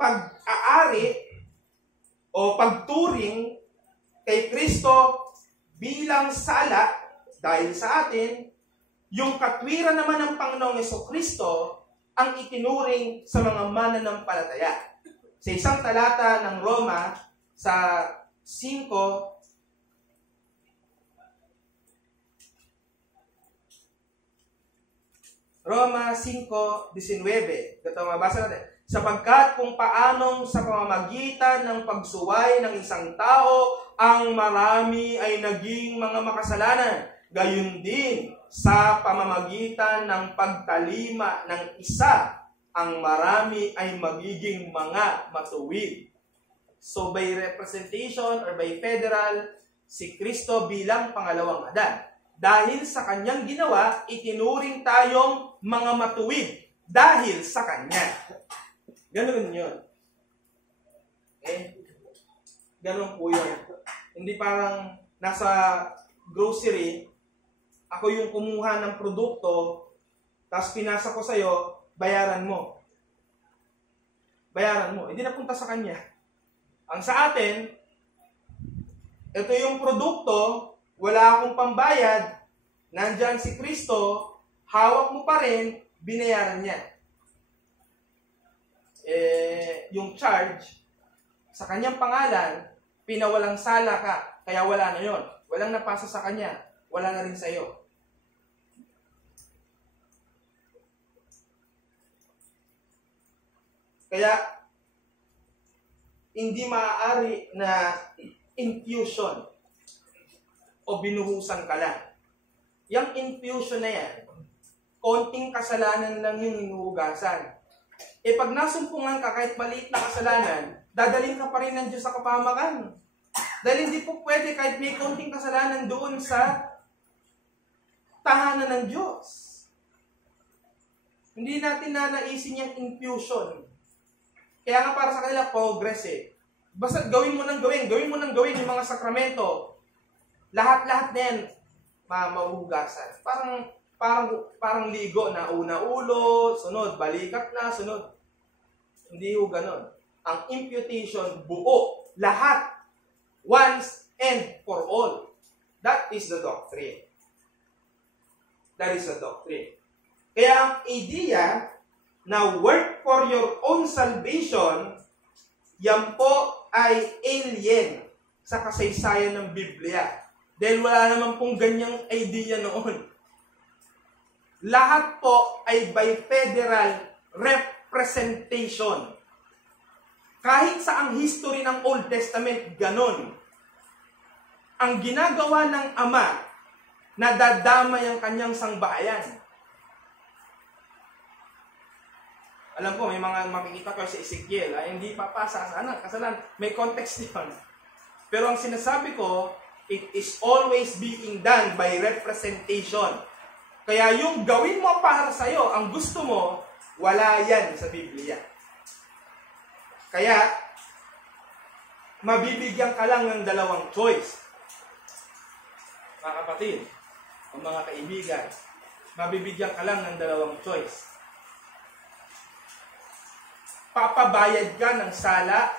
pag-aari o pagturing kay Kristo bilang sala dahil sa atin, yung katwiran naman ng Panginoong Jesucristo ang itinuring sa mga mananampalataya. Sa isang talata ng Roma, sa 5, Roma 5:19. Ito mabasa natin. Sapagkat kung paanong sa pamamagitan ng pagsuway ng isang tao, ang marami ay naging mga makasalanan, gayon din sa pamamagitan ng pagtalima ng isa, ang marami ay magiging mga matuwid. So by representation or by federal, si Kristo bilang pangalawang Adan. Dahil sa kanyang ginawa, itinuring tayong mga matuwid dahil sa kanya. Ganun yun. Ganun po yun. Hindi parang nasa grocery, ako yung kumuha ng produkto, tapos pinasa ko sa'yo, bayaran mo. Bayaran mo. Hindi napunta sa kanya. Ang sa atin, ito yung produkto, wala akong pambayad, nandyan si Kristo, hawak mo pa rin, binayaran niya. Yung charge, sa kanyang pangalan, pinawalang sala ka, kaya wala na yon. Walang napasa sa kanya, wala na rin sa iyo. Kaya, hindi maaari na infusion o binuhusan ka lang. Yung infusion na yan, konting kasalanan lang yung hinuhugasan. Pag nasumpungan ka kahit maliit na kasalanan, dadalhin ka pa rin ng Diyos sa kapahamakan. Dahil hindi po pwede kahit may konting kasalanan doon sa tahanan ng Diyos. Hindi natin nanaisin yung infusion. Kaya nga para sa kanila, progress Basta gawin mo ng gawin yung mga sakramento. Lahat-lahat na yan, mahuhugasan. Parang ligo na una ulo, sunod, balikat na, sunod. Hindi ho ganun. Ang imputation, buo, lahat, once and for all. That is the doctrine. That is the doctrine. Kaya ang idea na work for your own salvation, yan po ay alien sa kasaysayan ng Biblia. Dahil wala naman pong ganyang idea noon. Lahat po ay by federal representation. Kahit sa ang history ng Old Testament, ganon. Ang ginagawa ng Ama, nadadamay ang kanyang sangbahayan. Alam ko, may mga makikita ko sa Ezekiel, hindi papasa sa anak, kasalan, may context yun. Pero ang sinasabi ko, it is always being done by representation. Kaya yung gawin mo para sa'yo, ang gusto mo, wala yan sa Biblia. Kaya, mabibigyan ka lang ng dalawang choice. Mga kapatid, o mga kaibigan, mabibigyan ka lang ng dalawang choice. Papabayad ka ng sala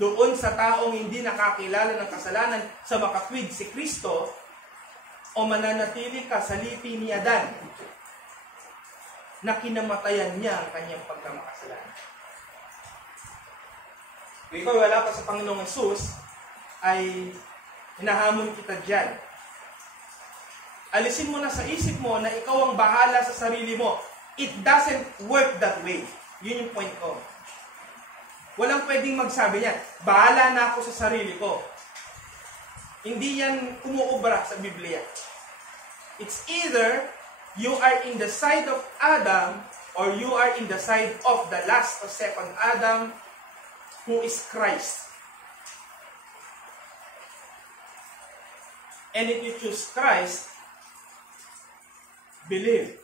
doon sa taong hindi nakakilala ng kasalanan sa makatwid si Kristo, o mananatili ka sa lipi ni Adan na kinamatayan niya ang kanyang pagkamakasalanan. Kung ikaw wala pa sa Panginoong Hesus, ay hinahamon kita dyan. Alisin mo na sa isip mo na ikaw ang bahala sa sarili mo. It doesn't work that way. Yun yung point ko. Walang pwedeng magsabi niya, bahala na ako sa sarili ko. Hindi yan umuubra sa Biblia. It's either you are in the side of Adam or you are in the side of the last or second Adam, who is Christ. And if you choose Christ, believe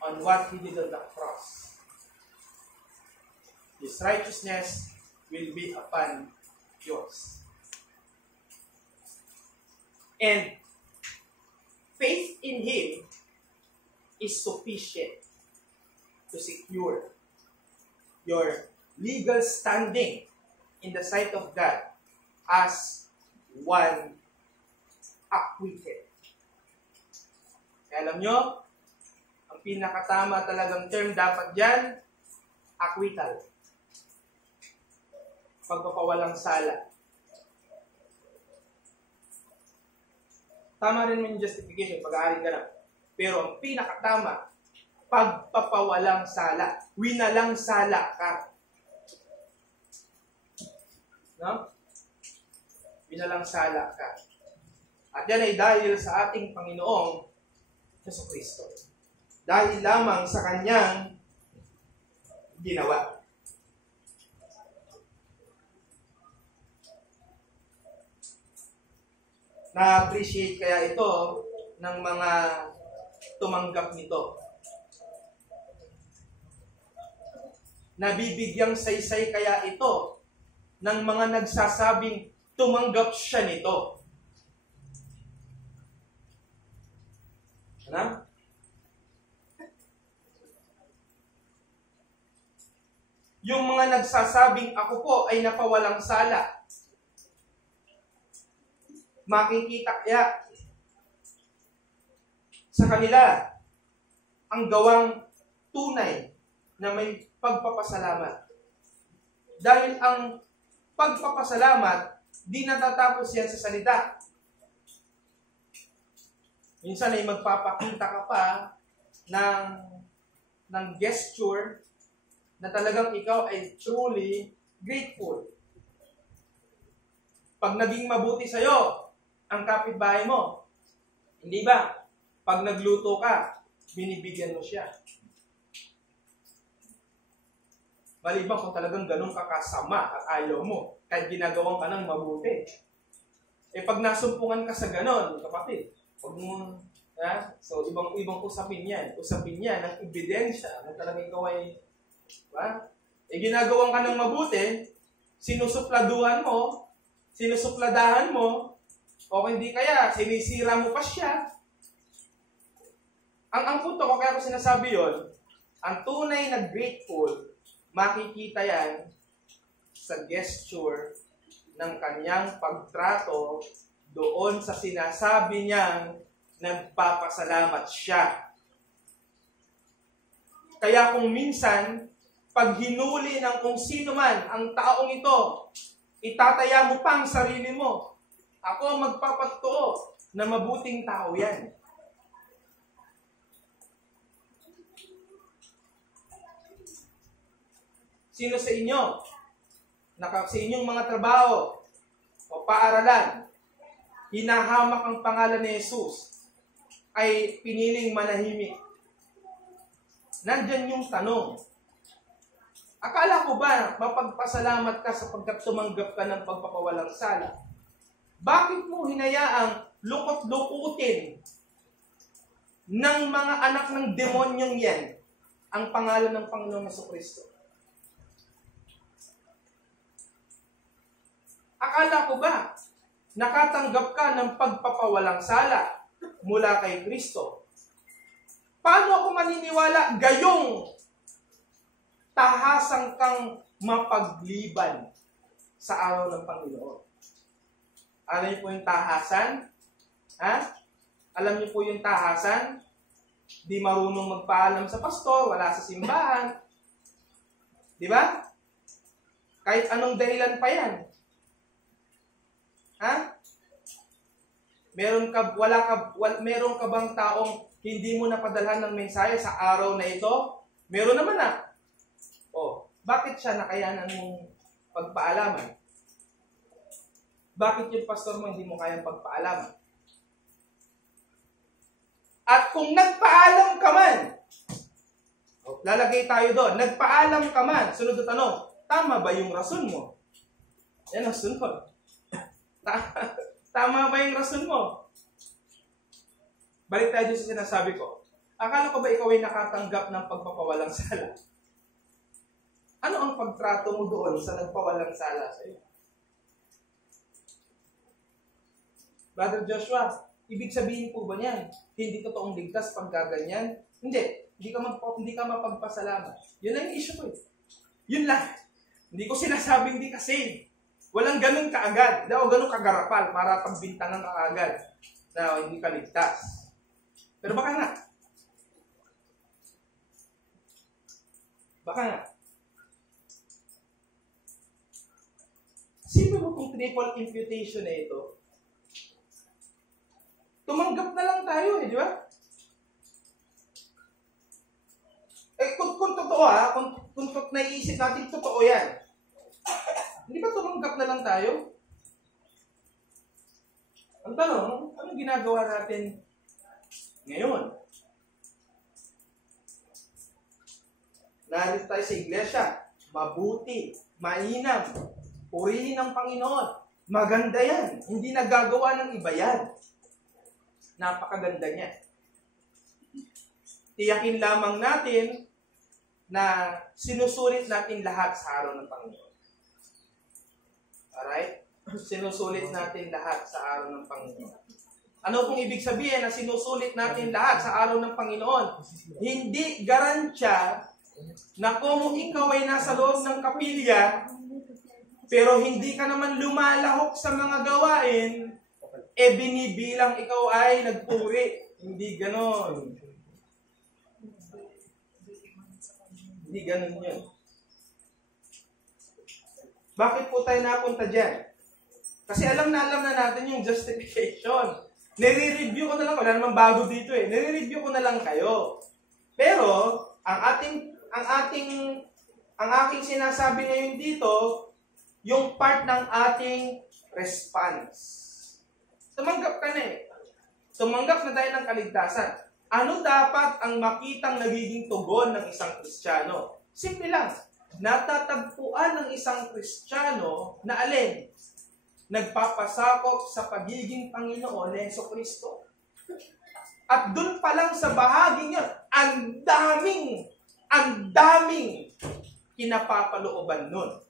on what He did on the cross. His righteousness will be upon yours. And faith in Him is sufficient to secure your legal standing in the sight of God as one acquitted. Kaya alam nyo, ang pinakatama talagang term dapat dyan, acquittal. Pagpapawalang sala. Tama rin yung justification, pag-aaring ka na. Pero ang pinakatama, pagpapawalang sala. Winalang sala ka. No? Winalang sala ka. At yan ay dahil sa ating Panginoong Jesucristo. Dahil lamang sa Kanyang ginawa. Na-appreciate kaya ito ng mga tumanggap nito. Nabibigyang saysay kaya ito ng mga nagsasabing tumanggap siya nito. Ano? Yung mga nagsasabing ako po ay napawalang sala. Makikita kaya sa kanila ang gawang tunay na may pagpapasalamat. Dahil ang pagpapasalamat, di natatapos yan sa salita. Minsan ay magpapakita ka pa ng gesture na talagang ikaw ay truly grateful. Pag naging mabuti sa'yo ang kapitbahay mo, hindi ba? Pag nagluto ka, binibigyan mo siya. Maliban kung talagang ganun ka kasama at ayaw mo, kahit ginagawan ka ng mabuti. Eh pag nasumpungan ka sa ganon, kapatid, pag mo, so ibang usapin yan. Usapin yan ng ebidensya na talagang ikaw ay, ginagawan ka ng mabuti, sinusupladahan mo, o hindi kaya, sinisira mo pa siya. Ang punto ko, kaya ko sinasabi yon, ang tunay na grateful, makikita yan sa gesture ng kanyang pagtrato doon sa sinasabi niyang nagpapasalamat siya. Kaya kung minsan, pag hinuli ng kung sino man ang taong ito, itataya mo pang sarili mo. Ako ang magpapatuo na mabuting tao yan. Sino sa inyo, sa inyong mga trabaho o paaralan, hinahamak ang pangalan ni Jesus, ay piniling manahimik? Nandyan yung tanong. Akala ko ba mapagpasalamat ka sapagkat tumanggap ka ng pagpapawalang sala? Bakit mo hinayaang lukot-lukutin ng mga anak ng demonyong yan ang pangalan ng Panginoong Jesucristo? Akala ko ba, nakatanggap ka ng pagpapawalang sala mula kay Kristo? Paano ako maniniwala gayong tahasang kang mapagliban sa araw ng Panginoon? Alam niyo po yung tahasan? Ha? Alam niyo po yung tahasan? Di marunong magpaalam sa pastor, wala sa simbahan. Di ba? Kahit anong dahilan pa yan. Ha? Meron ka bang taong hindi mo napadalhan ng mensahe sa araw na ito? Meron naman na. Oh, bakit siya nakayanan mong pagpaalaman? Bakit yung pastor mo hindi mo kayang pagpaalaman? At kung nagpaalam ka man, lalagay tayo doon, nagpaalam ka man, sunod na tanong, tama ba yung rason mo? Yan ang sunod. Tama ba yung rason mo? Balik tayo sa sinasabi ko. Akala ko ba ikaw ay nakatanggap ng pagpapawalang sala? Ano ang pagtrato mo doon sa nagpawalang sala sa iyo? Brother Joshua, ibig sabihin po ba niyan, hindi totoong ligtas pag gaganyan? Hindi. Hindi ka mapagpasalamat. Yun ang issue ko. Yun lang. Hindi ko sinasabing di kasi. Walang ganun kaagad. Hindi ako ganun kagarapal para pagbintangan ka agad na hindi ka ligtas. Pero baka nga. Baka nga. Sino mo kung triple imputation na ito? Tumanggap na lang tayo di ba? Kung totoo kung naiisip natin totoo yan, hindi ba tumanggap na lang tayo? Ang tanong, anong ginagawa natin ngayon? Narito tayo sa iglesia, mabuti, mainam, purihin ng Panginoon. Maganda yan. Hindi nagagawa ng iba yan. Napakaganda niya. Tiyakin lamang natin na sinusulit natin lahat sa araw ng Panginoon. Alright? Sinusulit natin lahat sa araw ng Panginoon. Ano pong ibig sabihin na sinusulit natin lahat sa araw ng Panginoon? Hindi garantiya na kung ikaw ay nasa loob ng kapilya, pero hindi ka naman lumalahok sa mga gawain, binibilang ikaw ay nagpuri. Hindi ganon. Hindi ganon yun. Bakit po tayo napunta dyan? Kasi alam na natin yung justification. Nire-review ko na lang, wala namang bago dito Nire-review ko na lang kayo. Pero, ang aking sinasabi ngayon dito, yung part ng ating response. Tumanggap ka na Tumanggap na tayo ng kaligtasan. Ano dapat ang makitang nagiging tugon ng isang Kristiyano? Simple lang. Natatagpuan ng isang Kristiyano na alin? Nagpapasakop sa pagiging Panginoon ni Jesucristo. At dun pa lang sa bahaging yun, ang daming kinapapalooban nun.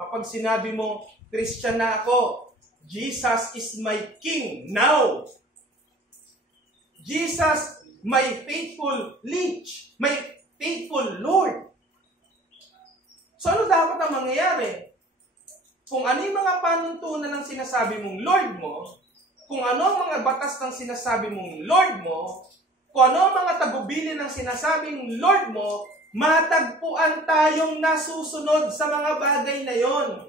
Kapag sinabi mo, Christian na ako, Jesus is my King now. Jesus, my faithful leech, my faithful Lord. So ano dapat ang mangyayari? Kung ano yung mga panuntunan ng sinasabi mong Lord mo, kung ano ang mga batas ng sinasabi mong Lord mo, kung ano ang mga tagubilin ng sinasabing Lord mo, matagpuan tayong nasusunod sa mga bagay na yon.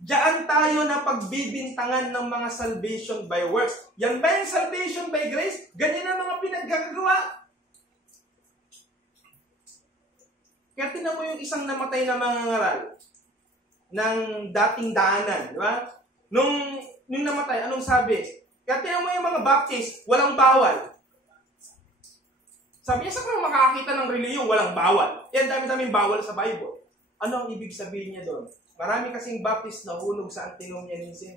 Diyan tayo na pagbibintangan ng mga salvation by works. Yan ba yung salvation by grace? Ganyan ang mga pinaggagawa. Kaya tinan mo yung isang namatay na mangangaral ng dating daanan, di ba? Nung namatay, anong sabi? Kaya tinan mo yung mga Baptist, walang bawal. Sabi niya, saan ka makakakita ng reliyon, walang bawal? Yan, dami-daming bawal sa Bible. Ano ang ibig sabihin niya doon? Marami kasing Baptist na hulog sa antinomianism.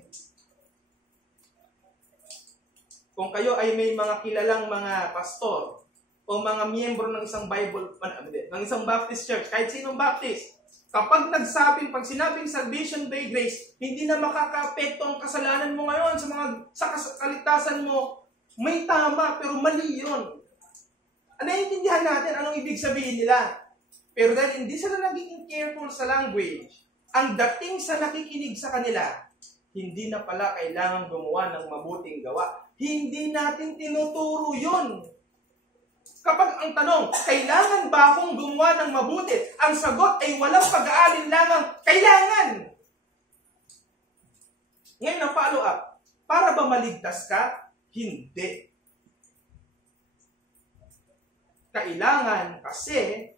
Kung kayo ay may mga kilalang mga pastor o mga miyembro ng isang Bible, ng isang Baptist church, kahit sinong Baptist, Pag sinabing salvation by grace, hindi na makakaapekto ang kasalanan mo ngayon sa kaligtasan mo. May tama, pero mali yun. Naiintindihan natin anong ibig sabihin nila. Pero dahil hindi sila nagiging careful sa language, ang dating sa nakikinig sa kanila, hindi na pala kailangan gumawa ng mabuting gawa. Hindi natin tinuturo yun. Kapag ang tanong, kailangan ba akong gumawa ng mabuti? Ang sagot ay walang pag-aalinlangang kailangan. Ngayon ang follow-up, para ba maligtas ka? Hindi. Kailangan kasi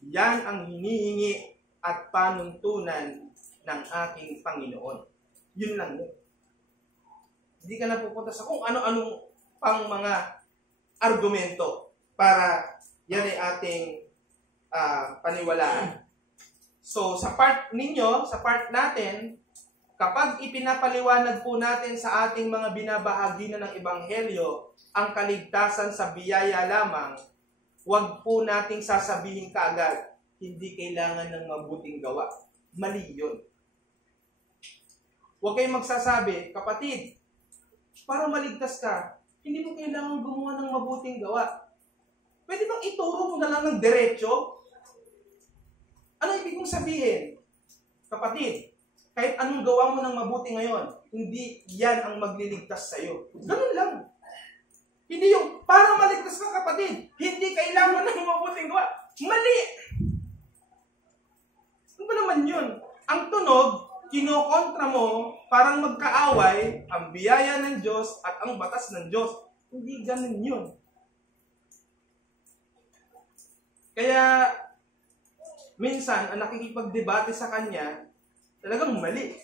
yan ang hinihingi at panuntunan ng aking Panginoon. Yun lang yun. Hindi ka na pupunta sa kung ano-anong pang mga argumento para yan ay ating paniwalaan. So, sa part ninyo, sa part natin, kapag ipinapaliwanag po natin sa ating mga binabahagi na ng Ebanghelyo, ang kaligtasan sa biyaya lamang, huwag po nating sasabihin kaagad, hindi kailangan ng mabuting gawa. Mali yun. Huwag kayong magsasabi, kapatid, para maligtas ka, hindi mo kailangan gumawa ng mabuting gawa. Pwede bang ituro mo na lang ng diretso? Ano ibig mong sabihin? Kapatid, kahit anong gawa mo ng mabuti ngayon, hindi yan ang magliligtas sa'yo. Ganun lang. Hindi yung, para maligtas ka kapatid, hindi kailangan ng mabuting gawa. Mali! Ano ba naman yun? Ang tunog, kinokontra mo, parang magkaaway ang biyaya ng Diyos at ang batas ng Diyos. Hindi ganun yun. Kaya, minsan, ang nakikipagdebate sa kanya, talagang mali.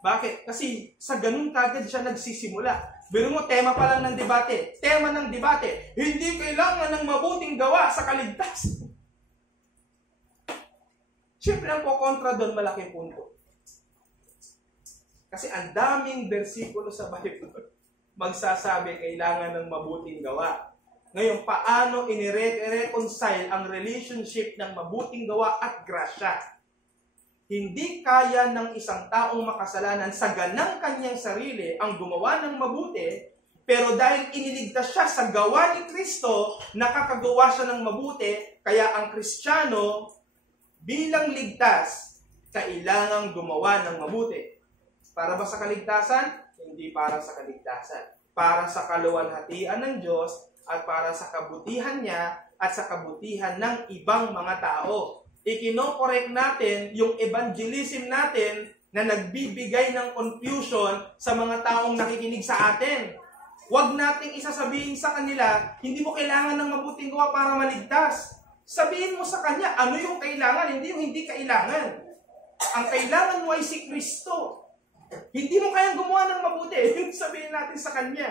Bakit? Kasi sa ganun kagad siya nagsisimula. Biro mo, tema pa lang ng debate. Tema ng debate, hindi kailangan ng mabuting gawa sa kaligtasan. Siyempre, ang kukontra doon, malaking punto. Kasi ang daming bersikulo sa Bible magsasabi kailangan ng mabuting gawa. Ngayon, paano i-reconcile ang relationship ng mabuting gawa at grasya? Hindi kaya ng isang taong makasalanan sa ganang kanyang sarili ang gumawa ng mabuti, pero dahil iniligtas siya sa gawa ni Kristo, nakakagawa siya ng mabuti, kaya ang Kristiyano bilang ligtas, kailangang gumawa ng mabuti. Para ba sa kaligtasan? Hindi para sa kaligtasan. Para sa kaluwalhatian ng Diyos at para sa kabutihan niya at sa kabutihan ng ibang mga tao. Ikinokorek natin yung evangelism natin na nagbibigay ng confusion sa mga taong nakikinig sa atin. Huwag nating isasabihin sa kanila, hindi mo kailangan ng mabuting gawa para maligtas. Sabihin mo sa kanya, ano yung kailangan, hindi yung hindi kailangan. Ang kailangan mo ay si Kristo. Hindi mo kayang gumawa ng mabuti. Sabihin natin sa kanya.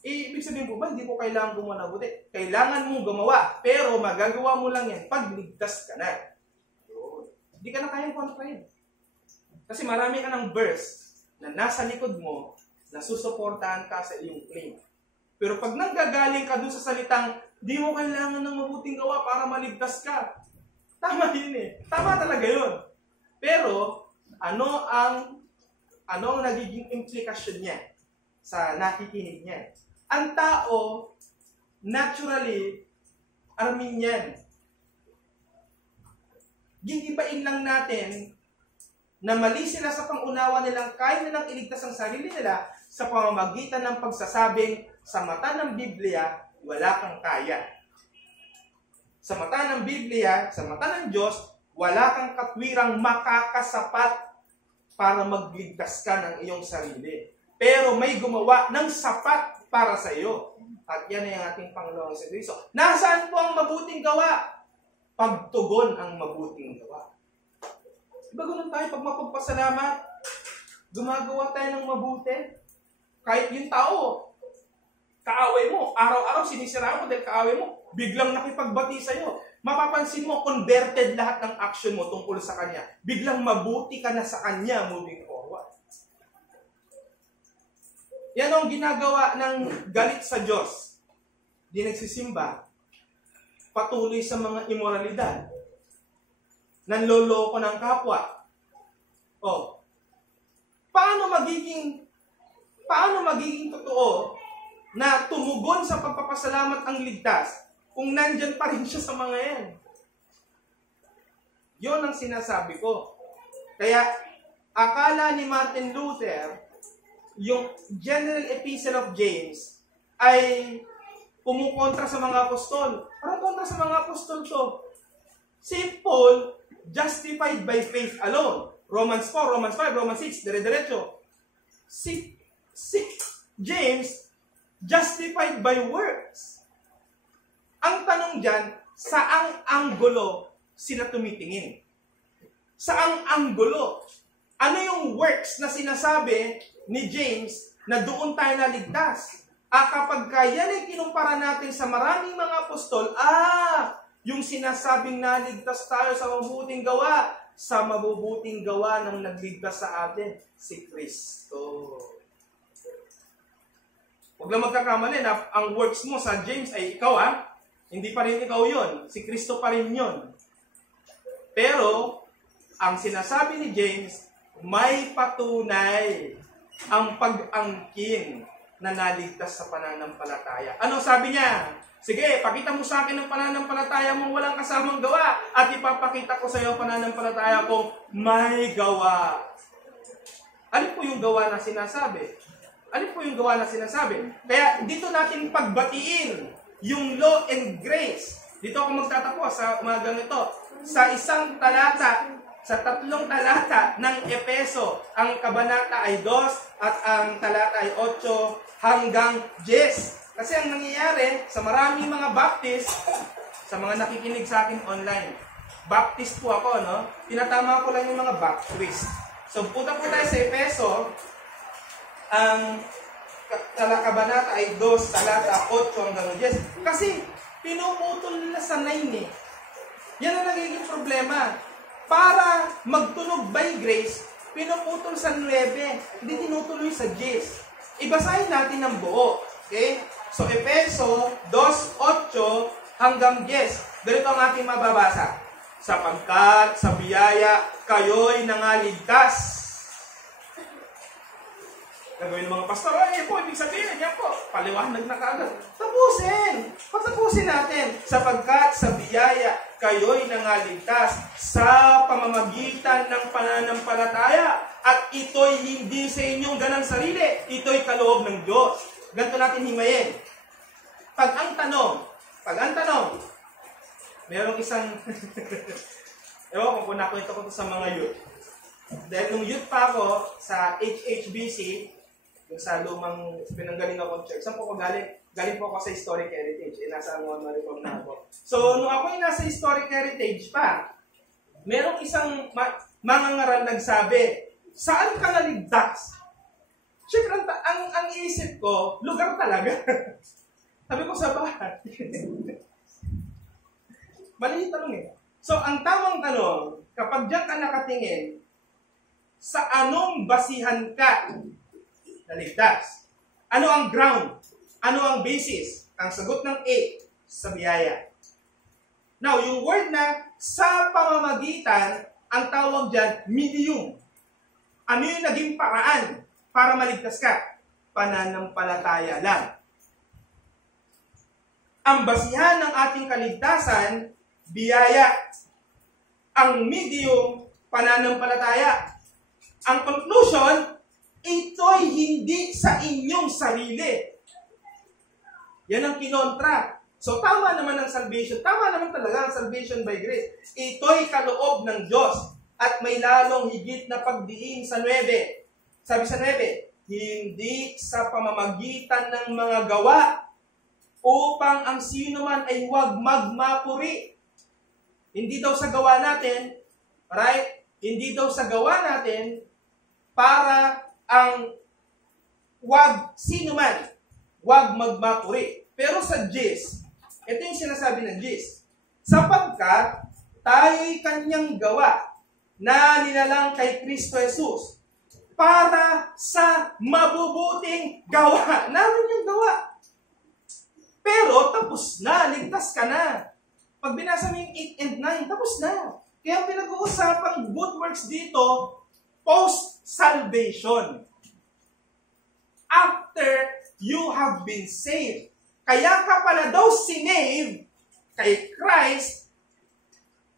Ibig sabihin po ba, hindi ko kailangan gumawa ng mabuti? Kailangan mong gumawa, pero magagawa mo lang yan pag ligtas ka na. Hindi ka na kayang kontrahin. Kasi marami ka ng verse na nasa likod mo na susuportahan ka sa iyong claim. Pero pag nanggagaling ka dun sa salitang, di mo kailangan ng mabuting gawa para maligtas ka. Tama yun eh. Tama talaga yun. Pero, ano ang nagiging implikasyon niya sa nakikinig niya? Ang tao, naturally, Arminian. Gigibain lang natin na mali sila sa pangunawa nilang kaya nilang iligtas ang sarili nila sa pamamagitan ng pagsasabing sa mata ng Biblia, wala kang kaya. Sa mata ng Biblia, sa mata ng Diyos, wala kang katwirang makakasapat para magligtas ka ng iyong sarili. Pero may gumawa ng sapat para sa iyo. At yan ay ang ating Panginoong Jesucristo. Nasaan po ang mabuting gawa? Pagtugon ang mabuting gawa. Diba ganun tayo pag mapagpasalamat? Gumagawa tayo ng mabuti. Kahit yung tao, kaaway mo, araw-araw sinisira mo dahil kaaway mo, biglang nakipagbati sa'yo. Mapapansin mo, converted lahat ng action mo tungkol sa kanya. Biglang mabuti ka na sa kanya moving forward. Yan ang ginagawa ng galit sa Diyos. Di nagsisimba, patuloy sa mga immoralidad, nanloloko ng kapwa. Oh, paano magiging totoo na tumugon sa pagpapasalamat ang ligtas kung nandyan pa rin siya sa mga yan? Yon ang sinasabi ko. Kaya, akala ni Martin Luther, yung General Epistle of James ay kumukontra sa mga apostol. Parang kontra sa mga apostol to. Si Paul, justified by faith alone. Romans 4, Romans 5, Romans 6, dire-diretso. Si James, justified by works. Ang tanong dyan, saang anggulo sila tumitingin? Saang anggulo? Ano yung works na sinasabi ni James na doon tayo naligtas? Kapag yan ay kinumpara natin sa maraming mga apostol, yung sinasabing naligtas tayo sa mabubuting gawa, sa mabubuting gawa ng nagligtas sa atin, si Kristo. Huwag lang magkakamali na ang works mo sa James ay ikaw, hindi pa rin ikaw yon, si Kristo pa rin yon. Pero, ang sinasabi ni James, may patunay ang pag-angkin na naligtas sa pananampalataya. Ano sabi niya? Sige, pakita mo sa akin ang pananampalataya mong walang kasamang gawa at ipapakita ko sa iyo ang pananampalataya kong may gawa. Ano po yung gawa na sinasabi? Ano po yung gawa na sinasabi? Kaya dito natin pagbatiin yung law and grace. Dito ako magtatapos sa umagang ito. Sa isang talata, sa 3 talata ng Epeso, ang kabanata ay 2 at ang talata ay 8 hanggang 10. Kasi ang nangyayari sa maraming mga Baptist, sa mga nakikinig sa akin online, Baptist po ako, no? Tinatama ko lang yung mga Baptist. So, punta po tayo sa Epeso, ang kabanata ay 2, talata 8 hanggang 10. Kasi, pinuputol nila sa 9 eh. Yan ang nagiging problema. Para magtunog by grace, pinuputol sa 9, hindi tinutuloy sa 10. Ibasahin natin ng buo. Okay? So, Epeso 2:8 hanggang 10. Ganito ang ating mababasa. Sapagkat sa biyaya, kayo'y nangaligtas. Gagawin ng mga pastor, po, ibig sabihin, yan po, paliwanag na kaagad. Patapusin natin. Sapagkat sa biyaya, kayo'y nangaligtas sa pamamagitan ng pananampalataya. At ito'y hindi sa inyong ganang sarili. Ito'y kaloob ng Diyos. Ganito natin himayin. Pag ang tanong, merong isang, ewan kung nakwento ko sa mga youth. Dahil nung youth pa ako sa HHBC, yung sa lumang pinanggaling akong church, saan po ko galing? Galing po ako sa Historic Heritage. Nasa Anguan Maricom na ako. So, nung ako yung nasa Historic Heritage pa, merong isang mangangaral nagsabi, saan ka naligtas? Siyempre, ang iisip ko, lugar talaga. Sabi ko sa bahay. Mali yung tanong eh. So, ang tamang tanong, kapag diyan ka nakatingin, sa anong basihan ka naligtas? Ano ang ground? Ano ang basis? Ang sagot ng A, sa biyaya. Now, yung word na sa pamamagitan, ang tawag dyan, medium. Ano yung naging paraan para maligtas ka? Pananampalataya lang. Ang basihan ng ating kaligtasan, biyaya. Ang medium, pananampalataya. Ang conclusion, ito'y hindi sa inyong sarili. Yan ang kinontra. So, tama naman ang salvation. Tama naman talaga ang salvation by grace. Ito'y kaloob ng Diyos. At may lalong higit na pagdiin sa 9. Sabi sa 9, hindi sa pamamagitan ng mga gawa upang ang sino man ay huwag magmapuri. Hindi daw sa gawa natin, right? Hindi daw sa gawa natin para ang sino man huwag magmapuri. Pero sa Diyos, ito yung sinasabi ng Diyos. Sapagkat tayo'y kanyang gawa na nilalang kay Kristo Jesus para sa mabubuting gawa. Namin yung gawa. Pero tapos na, ligtas ka na. Pag binasa mo yung 8 and 9, tapos na. Kaya pinag-uusapang good works dito, post-salvation. After you have been saved. Kaya ka pala daw sinave kay Christ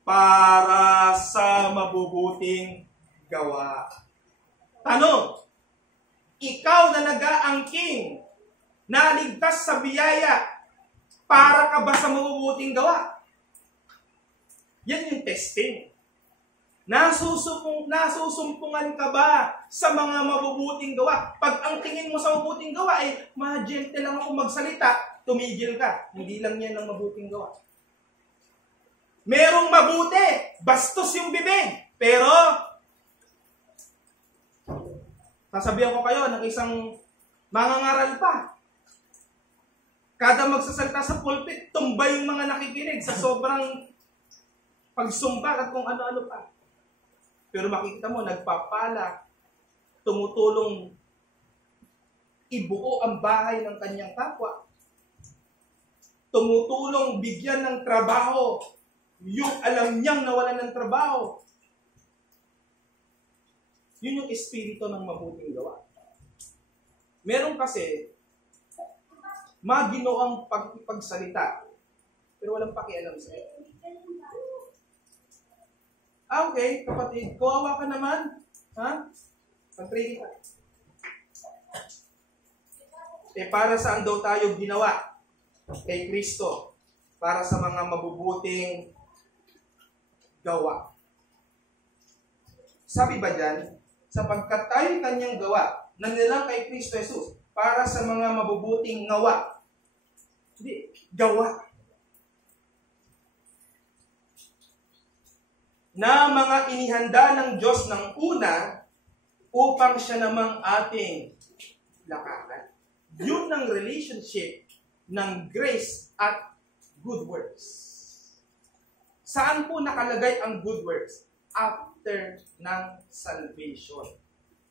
para sa mabubuting gawa. Tanong, ikaw na nag-aangking, naligtas sa biyaya, para ka ba sa mabubuting gawa? Yan yung testing. Nasusumpungan ka ba sa mga mabubuting gawa? Pag ang tingin mo sa mabubuting gawa ay, ma-gentle lang ako magsalita, tumigil ka. Hindi lang yan ang mabuting gawa. Merong mabuti, bastos yung bibig. Pero, sasabihan ko kayo ng isang mangangaral pa. Kada magsasalita sa pulpit, tumbay yung mga nakikinig sa sobrang pagsumpa at kung ano-ano pa. Pero makikita mo, nagpapala, tumutulong ibuo ang bahay ng kanyang kapwa. Tumutulong bigyan ng trabaho yung alam niyang nawalan ng trabaho. Yun yung espiritu ng mabuting gawa. Meron kasi, maginoang pagsalita, pero walang pakialam sa'yo. Okay, kapatid, kawawa ka naman. Ha? Pag-pray ka. Para saan daw tayo ginawa? Kay Kristo. Para sa mga mabubuting gawa. Sabi ba dyan? Sapagkat tayo kanyang gawa, nanilang kay Kristo Jesus, para sa mga mabubuting gawa. Hindi, gawa. Na mga inihanda ng Diyos ng una upang siya namang ating lakaran. Yun ang relationship ng grace at good works. Saan po nakalagay ang good works? After ng salvation.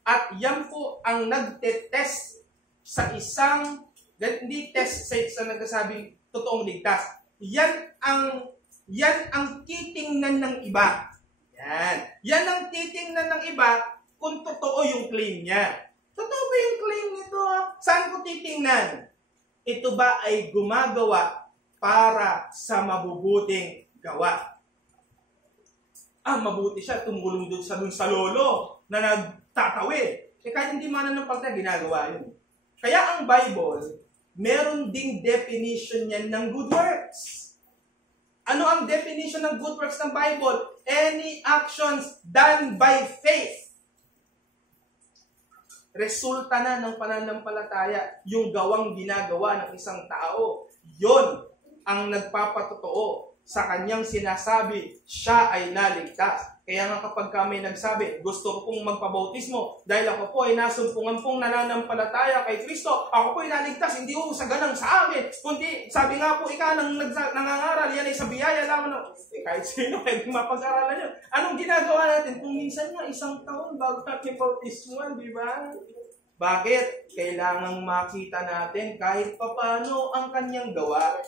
At yan po ang nagtetest sa isang, hindi test sa nagsasabing totoong ligtas. Yan ang titingnan ng iba. Yan ang titingnan ng iba kung totoo yung claim niya. Totoo ba yung claim nito? Saan ko titingnan? Ito ba ay gumagawa para sa mabubuting gawa? Mabuti siya, tumulong doon sa lolo na nagtatawid. Kahit hindi mananampalaya, ginagawa yun. Kaya ang Bible, meron ding definition yan ng good works. Ano ang definition ng good works ng Bible? Any actions done by faith. Resulta na ng pananampalataya yung gawang ginagawa ng isang tao. Yon ang nagpapatotoo sa kanyang sinasabi, siya ay naligtas. Kaya nga kapag kami nagsabi, gusto ko pong magpabautismo dahil ako po ay nasumpungan pong nananampalataya kay Kristo, ako po ay naligtas, hindi ko sa ganang sa akin. Kundi, sabi nga po, ikaw nang nangangaral, yan ay sa biyaya lamang na, kahit sino, pwede mapag-aralan yun. Anong ginagawa natin? Kung minsan nga, isang taon bago natin bautismuan, di ba? Bakit? Kailangang makita natin kahit papano ang kanyang gawa.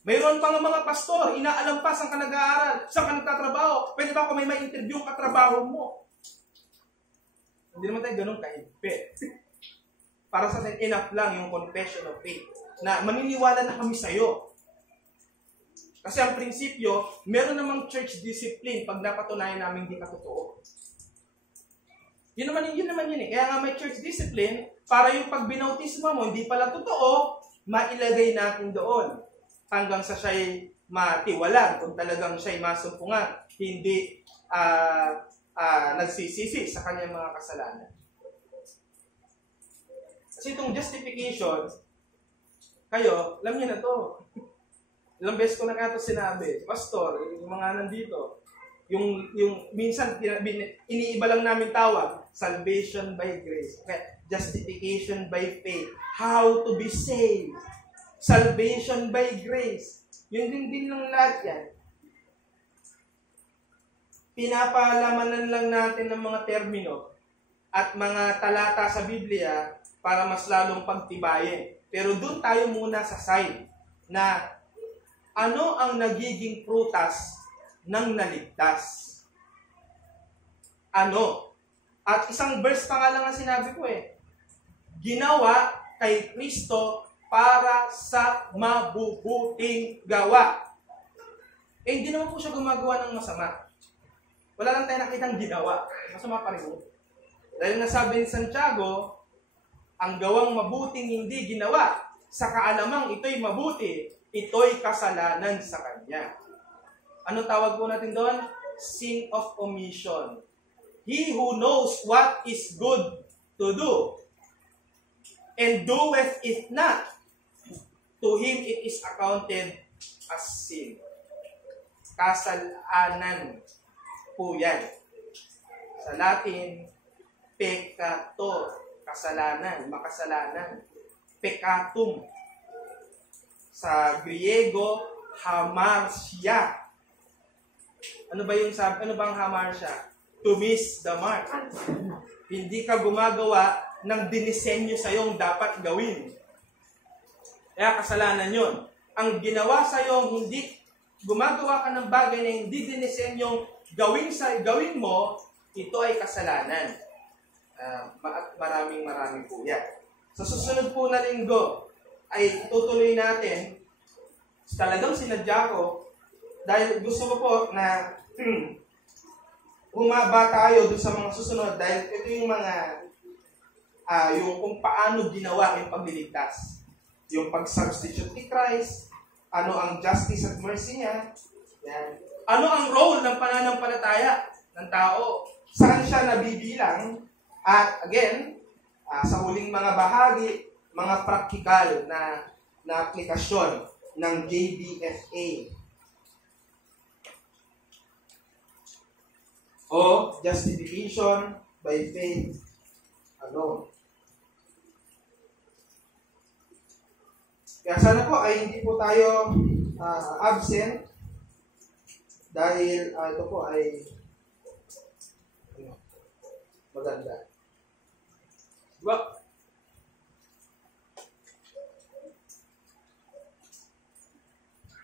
Mayroon pa nga mga pastor, inaalam pa saan ka nag-aaral, saan ka nagtatrabaho. Pwede ba kung may interview ang katrabaho mo? Hindi naman tayo ganun kahigpit. Para sa atin, enough lang yung confession of faith. Na maniniwala na kami sa'yo. Kasi ang prinsipyo, meron namang church discipline pag napatunayan namin hindi ka totoo. Yun naman yun eh. Kaya nga may church discipline, para yung pagbinautismo mo, hindi pala totoo, mailagay natin doon. Hanggang sa siya'y matiwalan kung talagang siya'y masumpungan, hindi nagsisisi sa kanyang mga kasalanan. Kasi itong justification, kayo, alam niyo na to. Ilang beses ko na ito sinabi, Pastor, yung mga nandito, yung minsan iniiba lang namin tawag, salvation by grace. Okay? Justification by faith. How to be saved. Salvation by grace. Yun din ng lahat yan. Pinapaalamanan lang natin ng mga termino at mga talata sa Biblia para mas lalong pagtibayin. Pero doon tayo muna sa side na ano ang nagiging prutas ng naligtas. Ano? At isang verse pa nga lang ang sinabi ko ginawa kay Kristo para sa mabubuting gawa. Hindi naman po siya gumagawa ng masama. Wala lang tayo nakitang ginawa. Masama pa rin po. Dahil nasabi ni Santiago, ang gawang mabuting hindi ginawa, sa kaalamang ito'y mabuti, ito'y kasalanan sa Kanya. Ano tawag po natin doon? Sin of omission. He who knows what is good to do, and doeth it not, to him it is accounted as sin. Kasalanan po yan. Sa Latin, peccator, kasalanan, makasalanan. Peccatum. Sa Griego, hamartia. Ano ba yung sabi? Ano bang hamartia? To miss the mark. Hindi ka gumagawa ng dinisenyo sa iyong dapat gawin. Kaya kasalanan yun. Ang ginawa sa iyo, hindi gumagawa ka ng bagay na hindi dinisenyong gawin mo, ito ay kasalanan. Maraming po yan. Sa susunod po na linggo, ay tutuloy natin, talagang sinadya ko, dahil gusto ko po na humaba tayo dun sa mga susunod, dahil ito yung mga, yung kung paano ginawa yung pagliligtas. Yung pag-substitute ni Christ, ano ang justice at mercy niya, yan. Ano ang role ng pananampalataya ng tao, saan siya nabibilang, at again, sa huling mga bahagi, mga praktikal na aplikasyon ng JBFA o justification by faith alone. Kaya sana po ay hindi po tayo absent dahil ito po ay maganda.